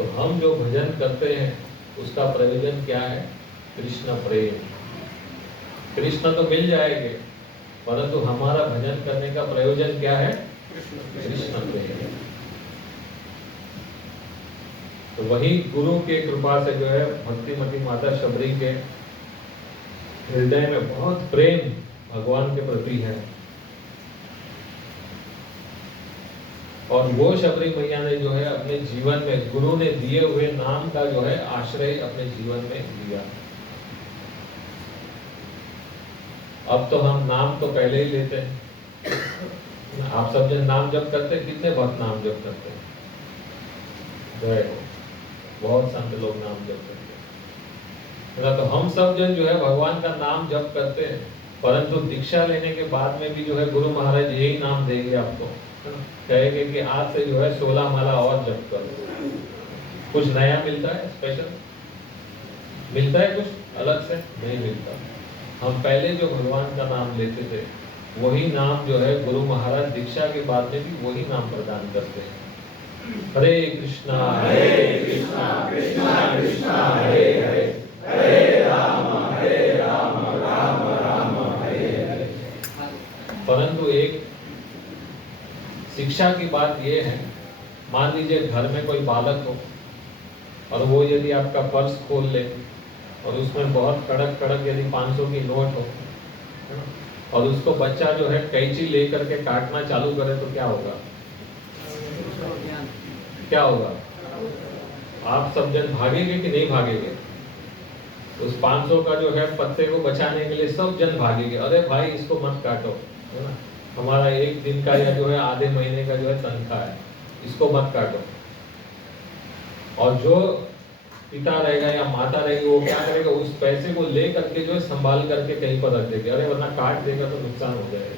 तो हम जो भजन करते हैं उसका प्रयोजन क्या है? कृष्ण प्रेम। कृष्ण तो मिल जाएंगे, परंतु हमारा भजन करने का प्रयोजन क्या है? कृष्ण प्रेम। तो वही गुरु के कृपा से जो है भक्तिमती माता शबरी के हृदय में बहुत प्रेम भगवान के प्रति है, और वो शबरी मैया ने जो है अपने जीवन में गुरु ने दिए हुए नाम का जो है आश्रय अपने जीवन में दिया। अब तो हम नाम तो पहले ही लेते हैं। आप सब जन नाम जप करते हैं, कितने भक्त नाम जप करते हैं? जय हो, बहुत संत लोग नाम जप करते हैं। तो हम सब जन जो है भगवान का नाम जप करते हैं, परंतु दीक्षा लेने के बाद में भी जो है गुरु महाराज यही नाम देंगे आपको, कहेंगे कि आज से जो है 16 माला और जप करो। कुछ नया मिलता है? स्पेशल मिलता है? कुछ अलग से नहीं मिलता। हम पहले जो भगवान का नाम लेते थे वही नाम जो है गुरु महाराज दीक्षा के बाद में भी वही नाम प्रदान करते हैं। हरे कृष्णा कृष्णा कृष्णा हरे हरे, हरे राम राम राम हरे हरे। परंतु एक शिक्षा की बात यह है, मान लीजिए घर में कोई बालक हो और वो यदि आपका पर्स खोल ले और उसमें बहुत कड़क कड़क यदि 500 की नोट हो और उसको बच्चा जो है कैंची लेकर के काटना चालू करे तो क्या होगा? क्या होगा? आप सब जन भागेंगे कि नहीं भागेंगे? उस 500 का जो है पत्ते को बचाने के लिए सब जन भागेंगे, अरे भाई इसको मत काटो, है ना, हमारा एक दिन का या जो है आधे महीने का जो है तनख्वाह है, इसको मत काटो। और जो पिता रहेगा या माता रहेगी वो क्या करेगा? उस पैसे को ले करके जो है संभाल करके कहीं पर रख देगा, अरे वरना काट देगा तो नुकसान हो जाएगा।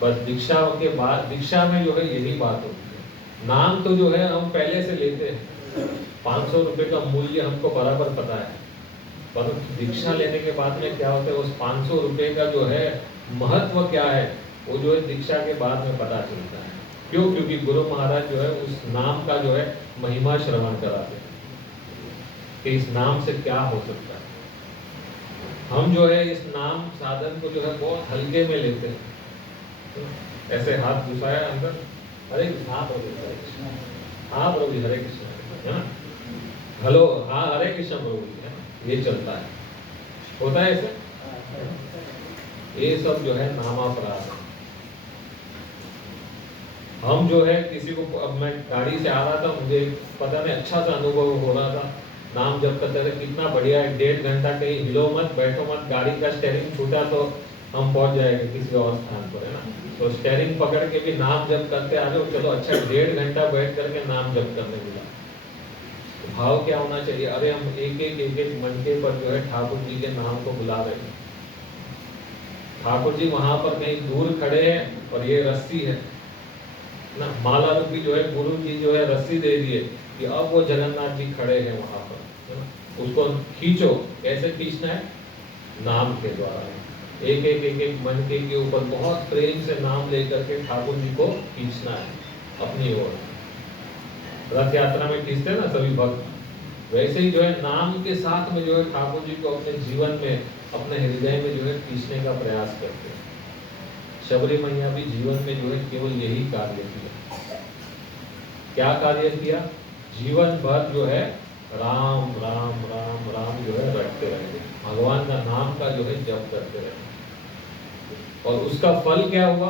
बस दीक्षा के बाद, दीक्षा में जो है यही बात होती है। नाम तो जो है हम पहले से लेते हैं, 500 रुपए का मूल्य हमको बराबर पता है, पर दीक्षा लेने के बाद में क्या होता है, उस 500 रुपए का जो है महत्व क्या है वो जो है दीक्षा के बाद में पता चलता है। क्यों? क्योंकि गुरु महाराज जो है उस नाम का जो है महिमा श्रवण कराते हैं कि इस नाम से क्या हो सकता है। हम जो है इस नाम साधन को जो है बहुत हल्के में लेते हैं, ऐसे हाथ घुसाया अंदर, हरे कृष्ण, हाँ प्रभु हरे कृष्ण, हाँ प्रभु जी हरे कृष्ण, है ना, हेलो हाँ हरे कृष्ण प्रभु जी, है ना, ये चलता है, होता है ऐसे। ये सब जो है नामापराध है। हम जो है किसी को, अब मैं गाड़ी से आ रहा था, मुझे पता नहीं अच्छा सा अनुभव हो रहा था, नाम जप करते थे, कितना बढ़िया है, 1.5 घंटा कहीं हिलो मत, बैठो मत, गाड़ी का स्टेयरिंग छूटा तो हम पहुंच जाएंगे किसी और स्थान पर, है ना, तो स्टेयरिंग पकड़ के भी नाम जप करते आ जाओ, चलो अच्छा 1.5 घंटा बैठ करके नाम जप करने मिला। तो भाव क्या होना चाहिए? अरे हम एक एक मनके पर जो है ठाकुर जी के नाम को बुला रहे हैं, ठाकुर जी वहां पर कहीं दूर खड़े हैं और ये रस्सी है ना, माला रूपी जो है गुरु जी जो है रस्सी दे दिए कि अब वो जगन्नाथ जी खड़े हैं वहां पर, है ना, उसको खींचो। कैसे खींचना है? नाम के द्वारा। एक एक मनके के ऊपर बहुत प्रेम से नाम लेकर के ठाकुर जी को खींचना है अपनी ओर। रथ यात्रा में खींचते हैं ना सभी भक्त, वैसे ही जो है नाम के साथ में जो है ठाकुर जी को अपने जीवन में, अपने हृदय में जो है खींचने का प्रयास करते हैं। शबरी मैया भी जीवन में जो है केवल यही कार्य किया। क्या कार्य किया? जीवन भर जो है राम राम राम राम जो है रटते रहे, भगवान का नाम का जो है जप करते रहे, और उसका फल क्या हुआ?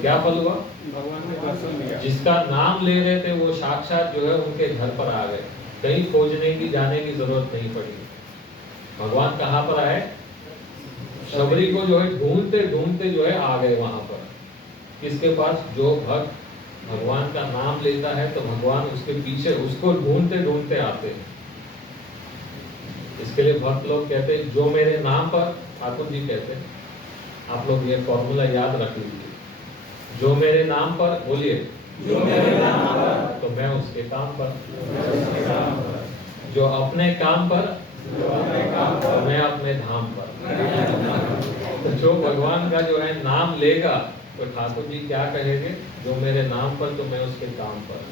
क्या फल हुआ? भगवान ने दर्शन दिया। जिसका नाम ले रहे थे वो साक्षात जो है उनके घर पर आ गए, कहीं खोजने की, जाने की जरूरत नहीं पड़ी। भगवान कहाँ पर आए? शबरी को जो है ढूंढते ढूंढते जो है आ गए वहां पर। किसके पास? जो भक्त भगवान का नाम लेता है तो भगवान उसके पीछे उसको ढूंढते ढूंढते आते हैं। इसके लिए भक्त लोग कहते हैं जो मेरे नाम पर, ठाकुर जी कहते हैं, आप लोग ये फॉर्मूला याद रख लीजिए, जो मेरे नाम पर, बोलिए, जो मेरे नाम पर, तो मैं उसके काम पर, जो अपने काम पर, तो मैं अपने धाम पर। तो जो भगवान का जो है नाम लेगा तो ठाकुर जी क्या कहेंगे? जो मेरे नाम पर तो मैं उसके काम पर।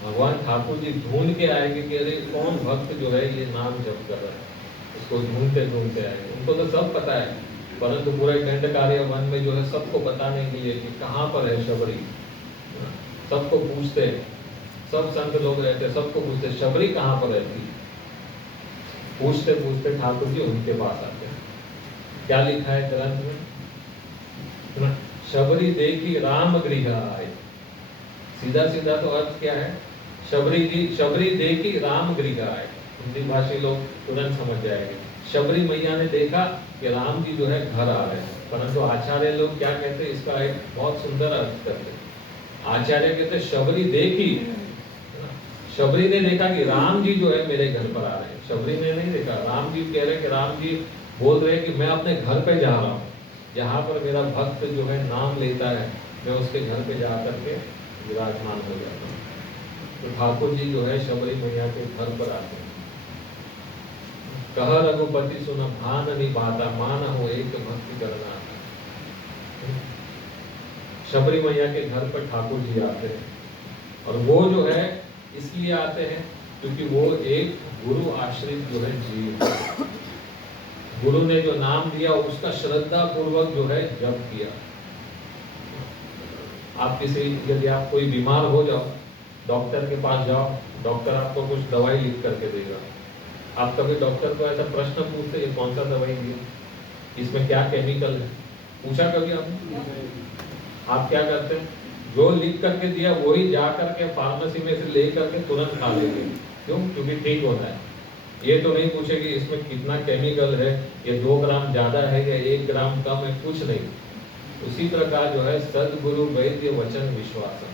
भगवान ठाकुर जी ढूंढ के आएंगे कि अरे कौन भक्त जो है ये नाम जप कर रहा है, उसको ढूंढते ढूंढते आएंगे। उनको तो सब पता है, परंतु पूरे दंडकारण्य वन में जो है सबको बताने के लिए कि कहाँ पर है शबरी, सबको पूछते हैं, सब संत लोग रहते हैं, सबको पूछते शबरी कहाँ पर रहती। पूछते पूछते ठाकुर जी उनके पास आते हैं। क्या लिखा है ग्रंथ में? शबरी देखी राम गृह आए। सीधा सीधा तो अर्थ क्या है? शबरी देखी राम गृह आए। हिंदी भाषी लोग तुरंत समझ जाएंगे। शबरी मैया ने देखा कि राम जी जो है घर आ रहे हैं, परंतु आचार्य लोग क्या कहते हैं, इसका एक बहुत सुंदर अर्थ करते हैं। आचार्य कहते शबरी देखी, शबरी ने देखा कि राम जी जो है मेरे घर पर आ रहे हैं। शबरी ने नहीं देखा, राम जी कह रहे कि राम जी बोल रहे कि मैं अपने घर पे जा रहा हूँ, जहाँ पर मेरा भक्त जो है नाम लेता है, मैं उसके घर पे जा करके विराजमान हो जाता हूँ। तो ठाकुर जी जो है शबरी मैया के घर पर आते हैं। कह रघुपति सुन भान निभाता, मान हो एक भक्ति करना। शबरी मैया के घर पर ठाकुर जी आते हैं, और वो जो है इसलिए आते हैं क्योंकि वो एक गुरु आश्रित जो है जीव, गुरु ने जो नाम दिया उसका श्रद्धा पूर्वक जो है जप किया। आप यदि आप कोई बीमार हो जाओ, डॉक्टर के पास जाओ, डॉक्टर आपको कुछ दवाई लिख करके देगा। आप कभी डॉक्टर को ऐसा प्रश्न पूछते, ये कौन सा दवाई दिया, इसमें क्या केमिकल है, पूछा कभी आपने? आप क्या करते हैं? जो लिख करके दिया वही जा करके फार्मेसी में से ले करके तुरंत खा लेंगे। क्यों? क्योंकि ठीक होता है। ये तो नहीं पूछेगी इसमें कितना केमिकल है, ये 2 ग्राम ज्यादा है या 1 ग्राम कम है, कुछ नहीं। उसी प्रकार जो है सदगुरु वैद्य वचन विश्वास,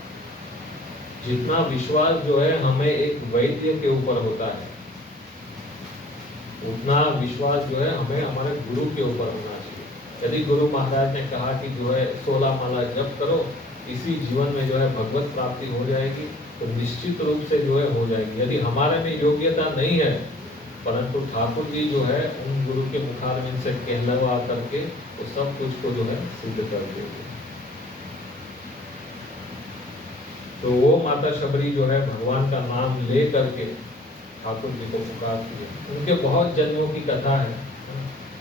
जितना विश्वास जो है हमें एक वैद्य के ऊपर होता है, उतना विश्वास जो है हमें हमारे गुरु के ऊपर होना चाहिए। यदि गुरु महाराज ने कहा कि जो है 16 माला जप करो, इसी जीवन में जो है भगवत प्राप्ति हो जाएगी, तो निश्चित रूप से जो है हो जाएगी। यदि हमारे में योग्यता नहीं है, परंतु ठाकुर जी जो है उन गुरु के मुखारविंद से कहलवा करके तो सब कुछ को जो है सिद्ध कर देंगे। तो वो माता शबरी जो है भगवान का नाम ले करके ठाकुर जी को पुकारती है। उनके बहुत जन्मों की कथा है,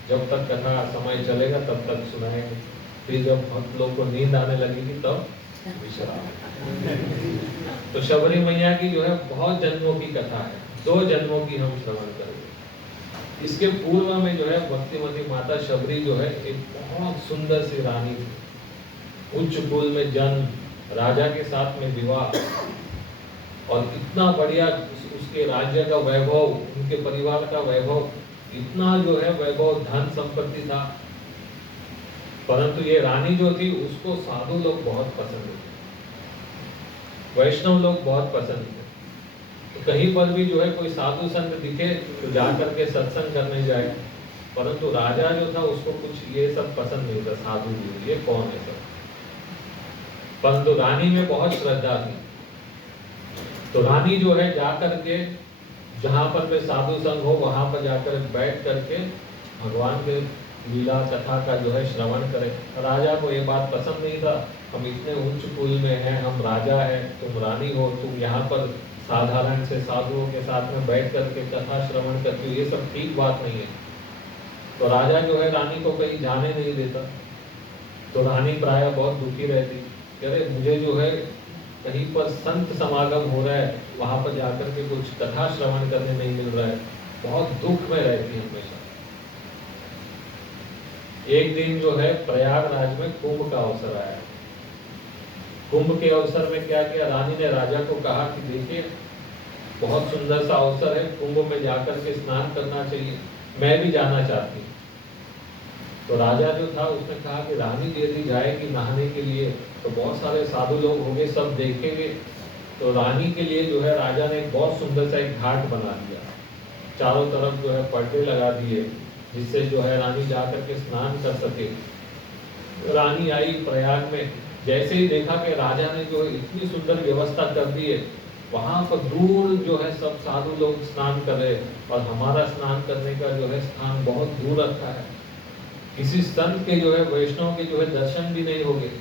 जब तक कथा समय चलेगा तब तक सुनाएंगे। फिर जब भक्त लोग को नींद आने लगेगी तब विश्राम। तो शबरी मैया की जो है बहुत जन्मों की कथा है, 2 जन्मों की हम श्रवण करेंगे। इसके पूर्व में जो है भक्तिमती माता शबरी जो है एक बहुत सुंदर सी रानी थी। उच्च कुल में जन्म, राजा के साथ में विवाह, और इतना बढ़िया उसके राज्य का वैभव, उनके परिवार का वैभव, इतना जो है वैभव, धन संपत्ति था। परंतु ये रानी जो थी उसको साधु लोग बहुत पसंद थे, वैष्णव लोग बहुत पसंद थे। तो कहीं पर भी जो है कोई साधु संत दिखे तो जाकर के सत्संग करने जाए, परंतु राजा जो था उसको कुछ ये सब पसंद नहीं था, साधु जी ये कौन है सब। परंतु रानी में बहुत श्रद्धा थी, तो रानी जो है जाकर के जहाँ पर भी साधु संग हो वहां पर जाकर बैठ करके भगवान के लीला कथा का जो है श्रवण करें। राजा को ये बात पसंद नहीं था, हम इतने उच्च कुल में हैं, हम राजा हैं, तुम रानी हो, तुम यहाँ पर साधारण से साधुओं के साथ में बैठ करके कथा श्रवण करते हो, ये सब ठीक बात नहीं है। तो राजा जो है रानी को कहीं जाने नहीं देता। तो रानी प्राय बहुत दुखी रहती, कह रहे मुझे जो है कहीं पर संत समागम हो रहा है, वहां पर जाकर के कुछ कथा श्रवण करने नहीं मिल रहा है, बहुत दुख में रहती है हमेशा। एक दिन जो है प्रयागराज में कुंभ का अवसर आया। कुंभ के अवसर में क्या किया, रानी ने राजा को कहा कि देखिए बहुत सुंदर सा अवसर है, कुंभ में जाकर के स्नान करना चाहिए, मैं भी जाना चाहती हूँ। तो राजा जो था उसने कहा कि रानी यदि जाएगी नहाने के लिए तो बहुत सारे साधु लोग होंगे, सब देखेंगे। तो रानी के लिए जो है राजा ने एक बहुत सुंदर सा एक घाट बना दिया, चारों तरफ जो है पर्दे लगा दिए, जिससे जो है रानी जाकर के स्नान कर सके। रानी आई प्रयाग में, जैसे ही देखा कि राजा ने जो है इतनी सुंदर व्यवस्था कर दी है, वहां पर दूर जो है सब साधु लोग स्नान कर रहे, और हमारा स्नान करने का जो है स्थान बहुत दूर रखा है, किसी संत के जो है वैष्णव के जो है दर्शन भी नहीं होंगे।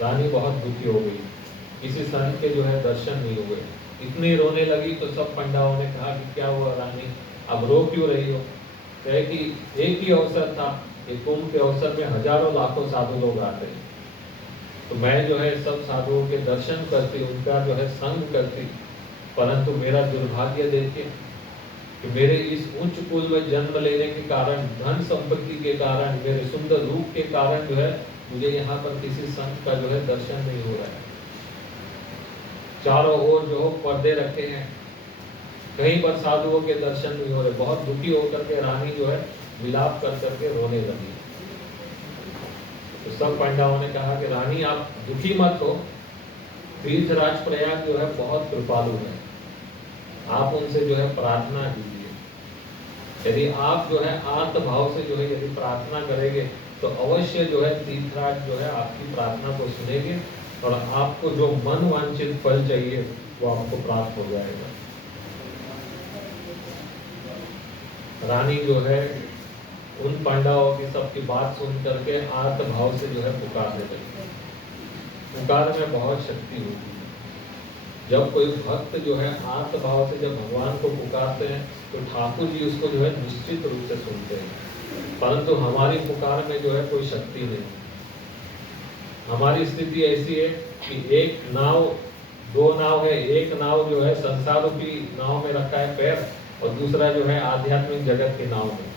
रानी बहुत दुखी हो गई। किसी संत के जो है दर्शन नहीं हुए। इतनी रोने लगी तो सब पंडाओं ने कहा कि क्या हुआ रानी, अब रो क्यों रही हो? कहे कि एक ही अवसर था, ये कुंभ के अवसर में हजारों लाखों साधु लोग आते हैं, तो मैं जो है सब साधुओं के दर्शन करती, उनका जो है संग करती, परंतु मेरा दुर्भाग्य देखिए कि मेरे इस उच्च कुल में जन्म लेने के कारण, धन संपत्ति के कारण, मेरे सुंदर रूप के कारण जो है मुझे यहाँ पर किसी संत का जो है दर्शन नहीं हो रहा है। चारों ओर जो पर्दे रखे हैं, कहीं पर साधुओं के दर्शन नहीं हो रहे। बहुत दुखी होकर के रानी जो है विलाप कर करके रोने लगी। तो सब पंडाओं ने कहा कि रानी आप दुखी मत हो, तीर्थराज प्रयाग जो है बहुत कृपालु है, आप उनसे जो है प्रार्थना कीजिए। यदि आप जो है आत्म भाव से जो है यदि प्रार्थना करेंगे तो अवश्य जो है तीर्थराज जो है आपकी प्रार्थना को सुनेंगे और आपको जो मन वांछित फल चाहिए वो आपको प्राप्त हो जाएगा। रानी जो है उन पांडवों की सबकी बात सुन करके आर्त भाव से जो है पुकारने लगी। पुकार में बहुत शक्ति होती है। जब कोई भक्त जो है आर्त भाव से जब भगवान को पुकारते हैं तो ठाकुर जी उसको जो है निश्चित रूप से सुनते हैं, परंतु हमारी पुकार में जो है कोई शक्ति नहीं। हमारी स्थिति ऐसी है कि एक नाव, दो नाव है, एक नाव जो है संसार रूपी नाव में रखा है पैर और दूसरा जो है आध्यात्मिक जगत की नाव में।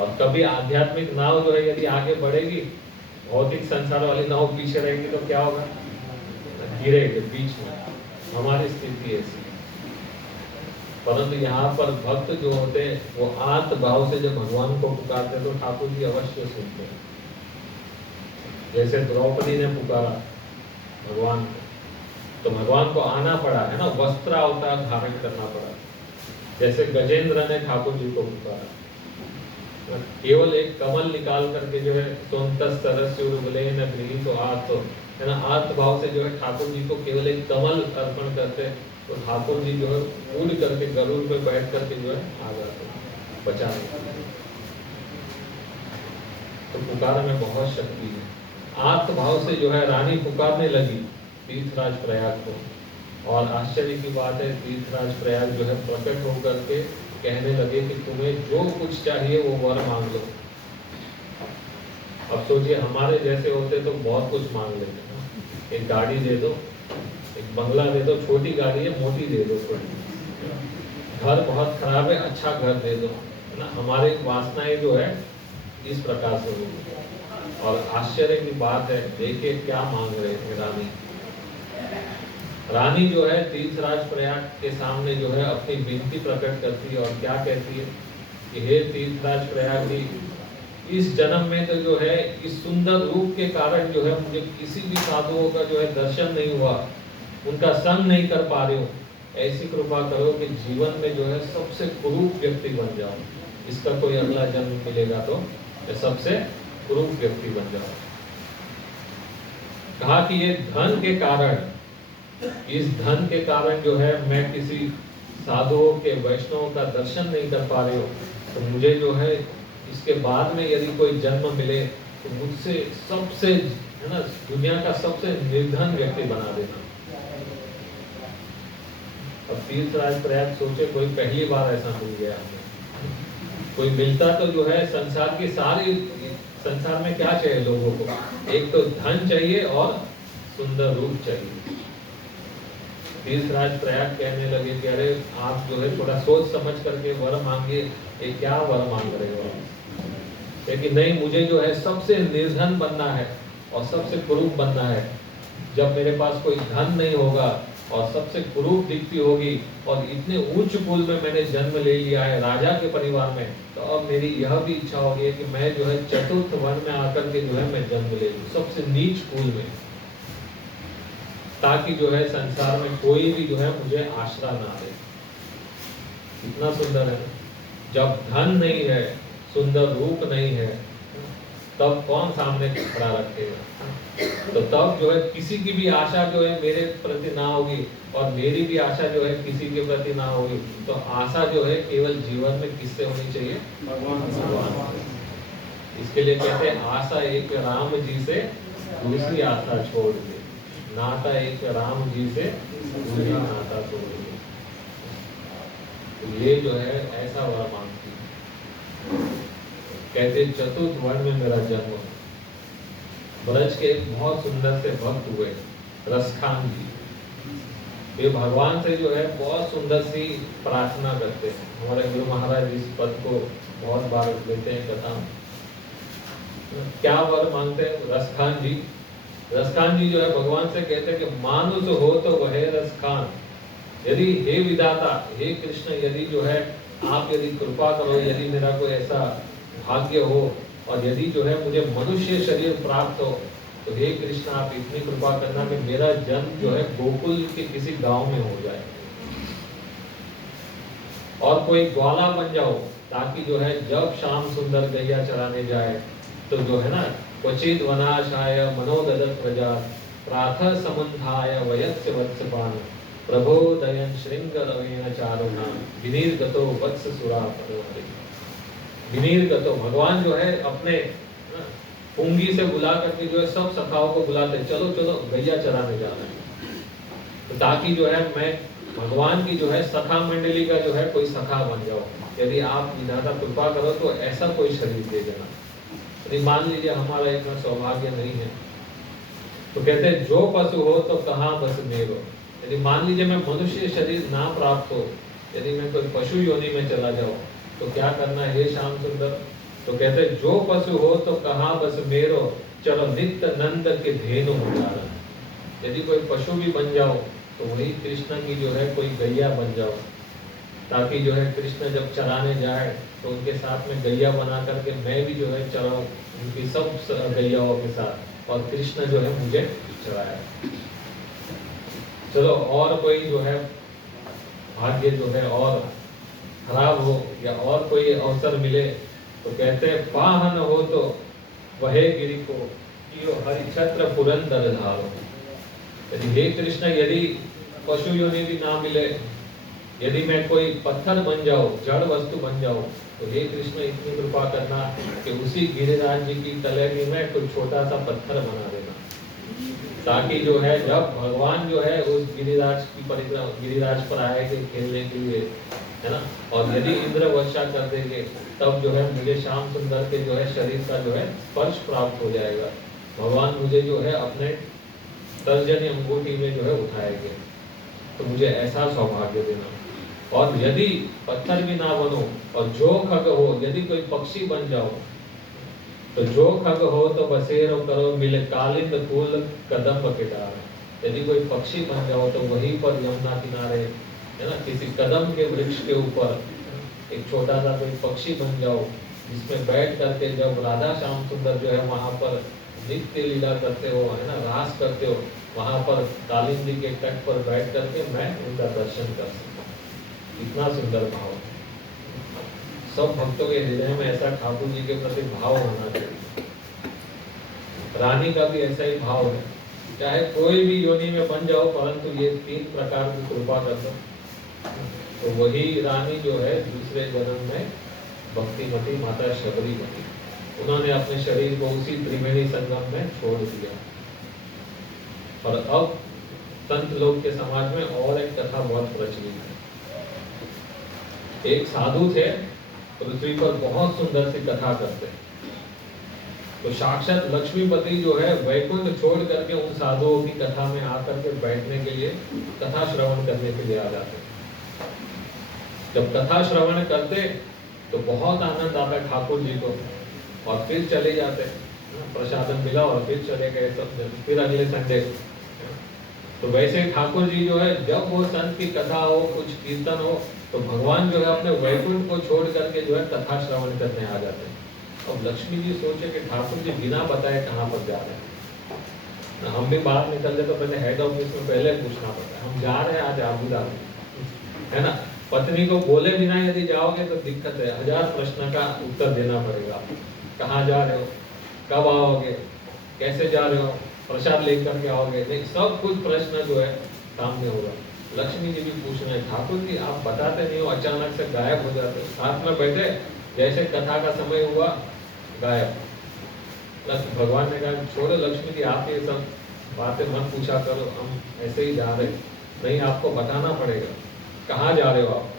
और कभी आध्यात्मिक नाव जो है यदि आगे बढ़ेगी, भौतिक संसार वाली नाव पीछे रहेगी तो क्या होगा? गिरेगी बीच में। हमारी स्थिति ऐसी है। परंतु यहाँ पर भक्त जो होते हैं वो आत्म भाव से जब भगवान को पुकारते हैं तो ठाकुर जी अवश्य सुनते हैं। जैसे द्रौपदी ने पुकारा भगवान को, तो भगवान को आना पड़ा है ना, वस्त्र अवतार धारण करना पड़ा। जैसे गजेंद्र ने ठाकुर जी को पुकारा, केवल एक कमल निकाल करके जो है तो आत्म है ना, आत्म भाव से जो है ठाकुर जी को केवल एक कमल अर्पण करते तो ठाकुर जी जो है उड़ करके गरुड़ पे बैठ करके जो है आ जाते बचाने। तो पुकार में बहुत शक्ति है। आत्म भाव से जो है रानी पुकारने लगी तीर्थराज प्रयाग को, और आश्चर्य की बात है तीर्थराज प्रयाग जो है प्रकट होकर के कहने लगे कि तुम्हें जो कुछ चाहिए वो वर मांग लो। अब सोचिए हमारे जैसे होते तो बहुत कुछ मांग लेते, एक गाड़ी दे दो, एक बंगला दे दो, छोटी गाड़ी है मोटी दे दो, घर बहुत खराब है अच्छा घर दे दो, है ना। हमारे वासनाएं जो है इस प्रकार से होगी। और आश्चर्य की बात है, देखिए क्या मांग रहे थे रानी। रानी जो है तीर्थराज प्रयाग के सामने जो है अपनी विनती प्रकट करती है और क्या कहती है कि हे तीर्थराज प्रयाग जी, इस जन्म में तो जो है इस सुंदर रूप के कारण जो है मुझे किसी भी साधुओं का जो है दर्शन नहीं हुआ, उनका संग नहीं कर पा रही हूँ। ऐसी कृपा करो कि जीवन में जो है सबसे कुरूप व्यक्ति बन जाओ, इसका कोई अगला जन्म मिलेगा तो सबसे कुरूप व्यक्ति बन जाओ। कहा कि ये धन के कारण, इस धन के कारण जो है मैं किसी साधुओं के वैष्णवों का दर्शन नहीं कर पा रही हूँ, तो मुझे जो है इसके बाद में यदि कोई जन्म मिले तो मुझसे सबसे है ना दुनिया का सबसे निर्धन व्यक्ति बना देना। अब तीर्थराज प्रयाग सोचे कोई पहली बार ऐसा मिल गया हमें, कोई मिलता तो जो है संसार की सारी, संसार में क्या चाहिए लोगों को, एक तो धन चाहिए और सुंदर रूप चाहिए। तीर्थराज प्रयाग कहने लगे कि अरे आप जो है थोड़ा सोच समझ करके वर मांगे, ये क्या वर मांग रहे हो? लेकिन नहीं, मुझे जो है सबसे निर्धन बनना है और सबसे कुरूप बनना है। जब मेरे पास कोई धन नहीं होगा और सबसे कुरूप दिखती होगी और इतने उच्च कुल में मैंने जन्म ले लिया है राजा के परिवार में, तो अब मेरी यह भी इच्छा होगी कि मैं जो है चतुर्थ वर्ण में आकर के जो है मैं जन्म ले लूं, सबसे नीच कुल में, ताकि जो है संसार में कोई भी जो है मुझे आश्रय ना दे। कितना सुंदर है। जब धन नहीं है, सुंदर रूप नहीं है, तब कौन सामने खड़ा रखेगा? तो तब जो है किसी की भी आशा जो है मेरे प्रति ना होगी और मेरी भी आशा जो है किसी के प्रति ना होगी। तो आशा जो है केवल जीवन में किससे होनी चाहिए? भगवान। इसके लिए कहते हैं आशा एक राम जी से, दूसरी आशा छोड़ दे। नाता एक राम जी से दूरी नाता तोड़ दिया। तो ये जो है ऐसा वर मांगती है। कहते चतुर्थ वर्ण में मेरा जन्म हुआ। ब्रज के एक बहुत सुंदर से भक्त हुए रसखान जी। ये भगवान से जो है बहुत सुंदर सी प्रार्थना करते हैं। हमारे गुरु महाराज इस पद को बहुत बार लेते हैं कथा में। क्या वर मांगते हैं रसखान जी? रसखान जी जो है भगवान से कहते हैं कि मानुष हो तो वह रसखान, यदि हे विधाता हे कृष्ण, यदि जो है आप यदि कृपा करो, यदि मेरा कोई ऐसा भाग्य हो और यदि जो है मुझे मनुष्य शरीर प्राप्त हो, तो हे कृष्ण आप इतनी कृपा करना कि मेरा जन्म जो है गोकुल के किसी गांव में हो जाए और कोई ग्वाला बन जाओ, ताकि जो है जब शाम सुंदर गैया चराने जाए तो जो है ना क्वचित वनाशाय मनोददत प्रजा प्रातः समन्धाय वयस्य वत्सपान प्रभो दयन श्रृंग रवेण चारुणा विनिर्गतो वत्स सुरा परवरे। विनिर्गतो भगवान जो है अपने पुंगी से बुला करके जो है सब सखाओं को बुलाते, चलो चलो गैया चराने जाना है। तो ताकि जो है मैं भगवान की जो है सखा मंडली का जो है कोई सखा बन जाओ, यदि आप विधाता कृपा करो तो ऐसा कोई शरीर दे देना। यदि मान लीजिए हमारा इतना सौभाग्य नहीं है, तो कहते हैं जो पशु हो तो कहाँ बस मेरो। यदि मान लीजिए मैं मनुष्य शरीर ना प्राप्त हो, यदि मैं कोई पशु योनि में चला जाऊं, तो क्या करना है हे श्याम सुंदर? तो कहते हैं जो पशु हो तो कहाँ बस मेरो, चलो नित्य नंद के धेनु उदाहरण। यदि कोई पशु भी बन जाओ तो वही कृष्ण की जो है कोई गैया बन जाओ, ताकि जो है कृष्ण जब चराने जाए तो उनके साथ में गैया बना करके मैं भी जो है चराऊं उनकी सब गैयाओं के साथ, और कृष्ण जो है मुझे चराए। चलो और कोई जो है भाग्य जो है और खराब हो या और कोई अवसर मिले, तो कहते हैं पाहन हो तो वह गिरी को यो हरिछत्र पुरंदर धारो। यदि हे कृष्ण यदि पशु योनि भी ना मिले, यदि मैं कोई पत्थर बन जाऊं, जड़ वस्तु बन जाऊं, तो हे कृष्ण इतनी कृपा करना कि उसी गिरिराज जी की तलहटी में कोई छोटा सा पत्थर बना देना, ताकि जो है जब भगवान जो है उस गिरिराज की परिक्रमा गिरिराज पर आएंगे खेलने के लिए, है ना, और यदि इंद्र वर्षा कर देंगे तब जो है मुझे श्याम सुंदर के जो है शरीर का जो है स्पर्श प्राप्त हो जाएगा। भगवान मुझे जो है अपने तर्जनी अंगूठी में जो है उठाएंगे, तो मुझे ऐसा सौभाग्य देना। और यदि पत्थर भी ना बनो और जो खग हो, यदि कोई पक्षी बन जाओ, तो जो खग हो तो बसेरो करो मिले कालिंद फूल कदम के डाल। यदि कोई पक्षी बन जाओ तो वहीं पर यमुना किनारे, है ना, किसी कदम के वृक्ष के ऊपर एक छोटा सा कोई पक्षी बन जाओ, जिसमें बैठ करके जब राधा श्याम सुंदर जो है वहां पर नित्य लीला करते हो, है ना, रास करते हो, वहां पर कालिंदी के तट पर बैठ करके मैं उनका दर्शन कर सकता हूँ। इतना सुंदर भाव। सब भक्तों के हृदय में ऐसा ठाकुर जी के प्रति भाव होना चाहिए। रानी का भी ऐसा ही भाव है, चाहे कोई भी योनि में बन जाओ, परंतु ये 3 प्रकार की कृपा कर दो, तो वही रानी जो है दूसरे जन्म में भक्तिमती माता शबरी बनी। उन्होंने अपने शरीर को उसी त्रिवेणी संगम में छोड़ दिया। और अब संत लोग के समाज में और एक कथा बहुत प्रचलित है। एक साधु थे, पृथ्वी पर बहुत सुंदर सी कथा करते हैं। तो साक्षात लक्ष्मीपति जो है वैकुंठ छोड़ करके उन साधुओं की कथा में आकर के बैठने के लिए, कथा श्रवण करने के लिए आ जाते हैं। जब कथा श्रवण करते तो बहुत आनंद आता है ठाकुर जी को, और फिर चले जाते, प्रसादन मिला और फिर चले गए सब जन, फिर अगले संडे। तो वैसे ठाकुर जी जो है जब वो संत की कथा हो, कुछ कीर्तन हो, तो भगवान जो है अपने वैकुंठ को छोड़ करके जो है कथा श्रवण करने आ जाते हैं। अब लक्ष्मी जी सोचे कि ठाकुर जी बिना बताए कहाँ पर जा रहे हैं। हम भी बाहर निकलते तो पहले हेड ऑफिस में पहले पूछना पड़ता है, हम जा रहे हैं आज आबू धाबी, है ना। पत्नी को बोले बिना यदि जाओगे तो दिक्कत है, 1000 प्रश्न का उत्तर देना पड़ेगा। कहाँ जा रहे हो, कब आओगे, कैसे जा रहे हो, प्रसाद लेकर के आओगे, नहीं, सब कुछ प्रश्न जो है सामने होगा। लक्ष्मी जी भी पूछ रहे हैं, ठाकुर जी आप बताते नहीं हो, अचानक से गायब हो जाते, साथ में बैठे, जैसे कथा का समय हुआ गायब। भगवान ने कहा छोड़ो लक्ष्मी जी, आप ये सब बातें मत पूछा करो, हम ऐसे ही जा रहे। नहीं, आपको बताना पड़ेगा कहाँ जा रहे हो आप।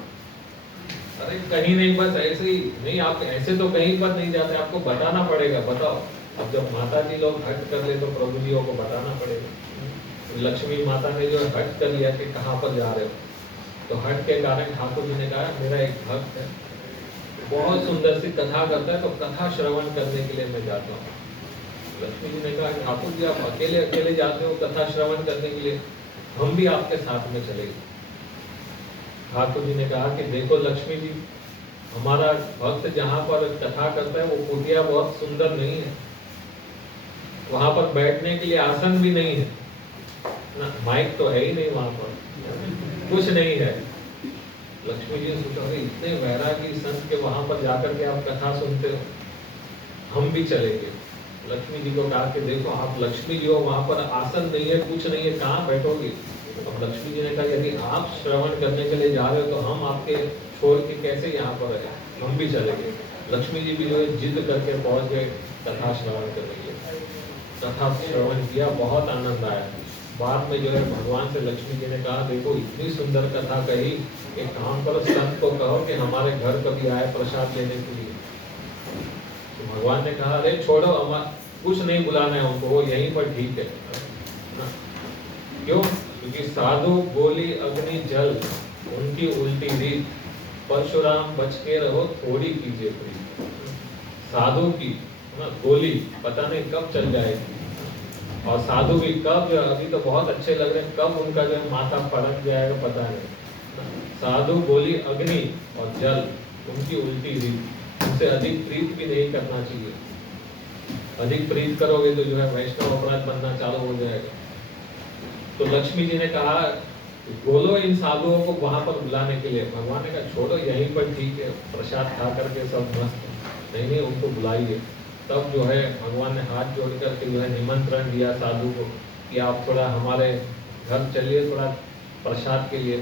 अरे कहीं नहीं, बस ऐसे ही नहीं, आप ऐसे तो कहीं पर नहीं जाते, आपको बताना पड़ेगा, बताओ। अब जब माता जी लोग हट कर ले तो प्रभु जी को बताना पड़ेगा। लक्ष्मी माता ने जो हट कर लिया कि कहाँ पर जा रहे हो, तो हट के कारण ठाकुर जी ने कहा मेरा एक भक्त है, बहुत सुंदर सी कथा करता है, तो कथा श्रवण करने के लिए मैं जाता हूँ। लक्ष्मी जी ने कहा ठाकुर जी आप अकेले अकेले जाते हो कथा श्रवण करने के लिए, हम भी आपके साथ में चलेंगे। ठाकुर जी ने कहा कि देखो लक्ष्मी जी, हमारा भक्त जहाँ पर कथा करता है वो कुटिया बहुत सुंदर नहीं है, वहां पर बैठने के लिए आसन भी नहीं है ना, माइक तो है ही नहीं वहां पर, कुछ नहीं है। लक्ष्मी जी ने सोचा इतने वैरागी संत के वहां पर जाकर के आप कथा सुनते हो, हम भी चलेंगे। लक्ष्मी जी को कहा कि देखो आप लक्ष्मी जी हो, वहां पर आसन नहीं है, कुछ नहीं है, कहाँ बैठोगे। अब लक्ष्मी जी ने कहा यदि आप श्रवण करने के लिए जा रहे हो तो हम आपके छोड़ के कैसे यहाँ पर रहे, हम भी चलेंगे। लक्ष्मी जी भी जो है जिद करके पहुंच गए कथा श्रवण करने के लिए। कथा श्रवण किया, बहुत आनंद आया। बाद में जो है भगवान से लक्ष्मी जी ने कहा देखो इतनी सुंदर कथा कही, एक काम करो संत को कहो कि हमारे घर कभी आए प्रसाद लेने के लिए। तो भगवान ने कहा अरे छोड़ो, हम कुछ नहीं बुलाना है उनको, वो यहीं पर ठीक है ना। क्यों? क्योंकि साधु गोली अग्नि जल उनकी उल्टी रीत, परशुराम बच के रहो थोड़ी कीजिए प्रीत। साधु की ना गोली पता नहीं कब चल जाएगी, और साधु भी कब, अभी तो बहुत अच्छे लग रहे हैं, कब उनका जो माथा पड़क जाएगा पता नहीं। साधु गोली अग्नि और जल उनकी उल्टी रीत, उनसे अधिक प्रीत भी नहीं करना चाहिए। अधिक प्रीत करोगे तो जो है वैष्णव अपराध बनना चालू हो जाएगा। तो लक्ष्मी जी ने कहा बोलो इन साधुओं को वहां पर बुलाने के लिए। भगवान ने कहा छोड़ो यहीं पर ठीक है, प्रसाद खा करके सब मस्त। नहीं उनको बुलाइए। तब जो है भगवान ने हाथ जोड़ करके जो है निमंत्रण दिया साधु को कि आप थोड़ा हमारे घर चलिए थोड़ा प्रसाद के लिए।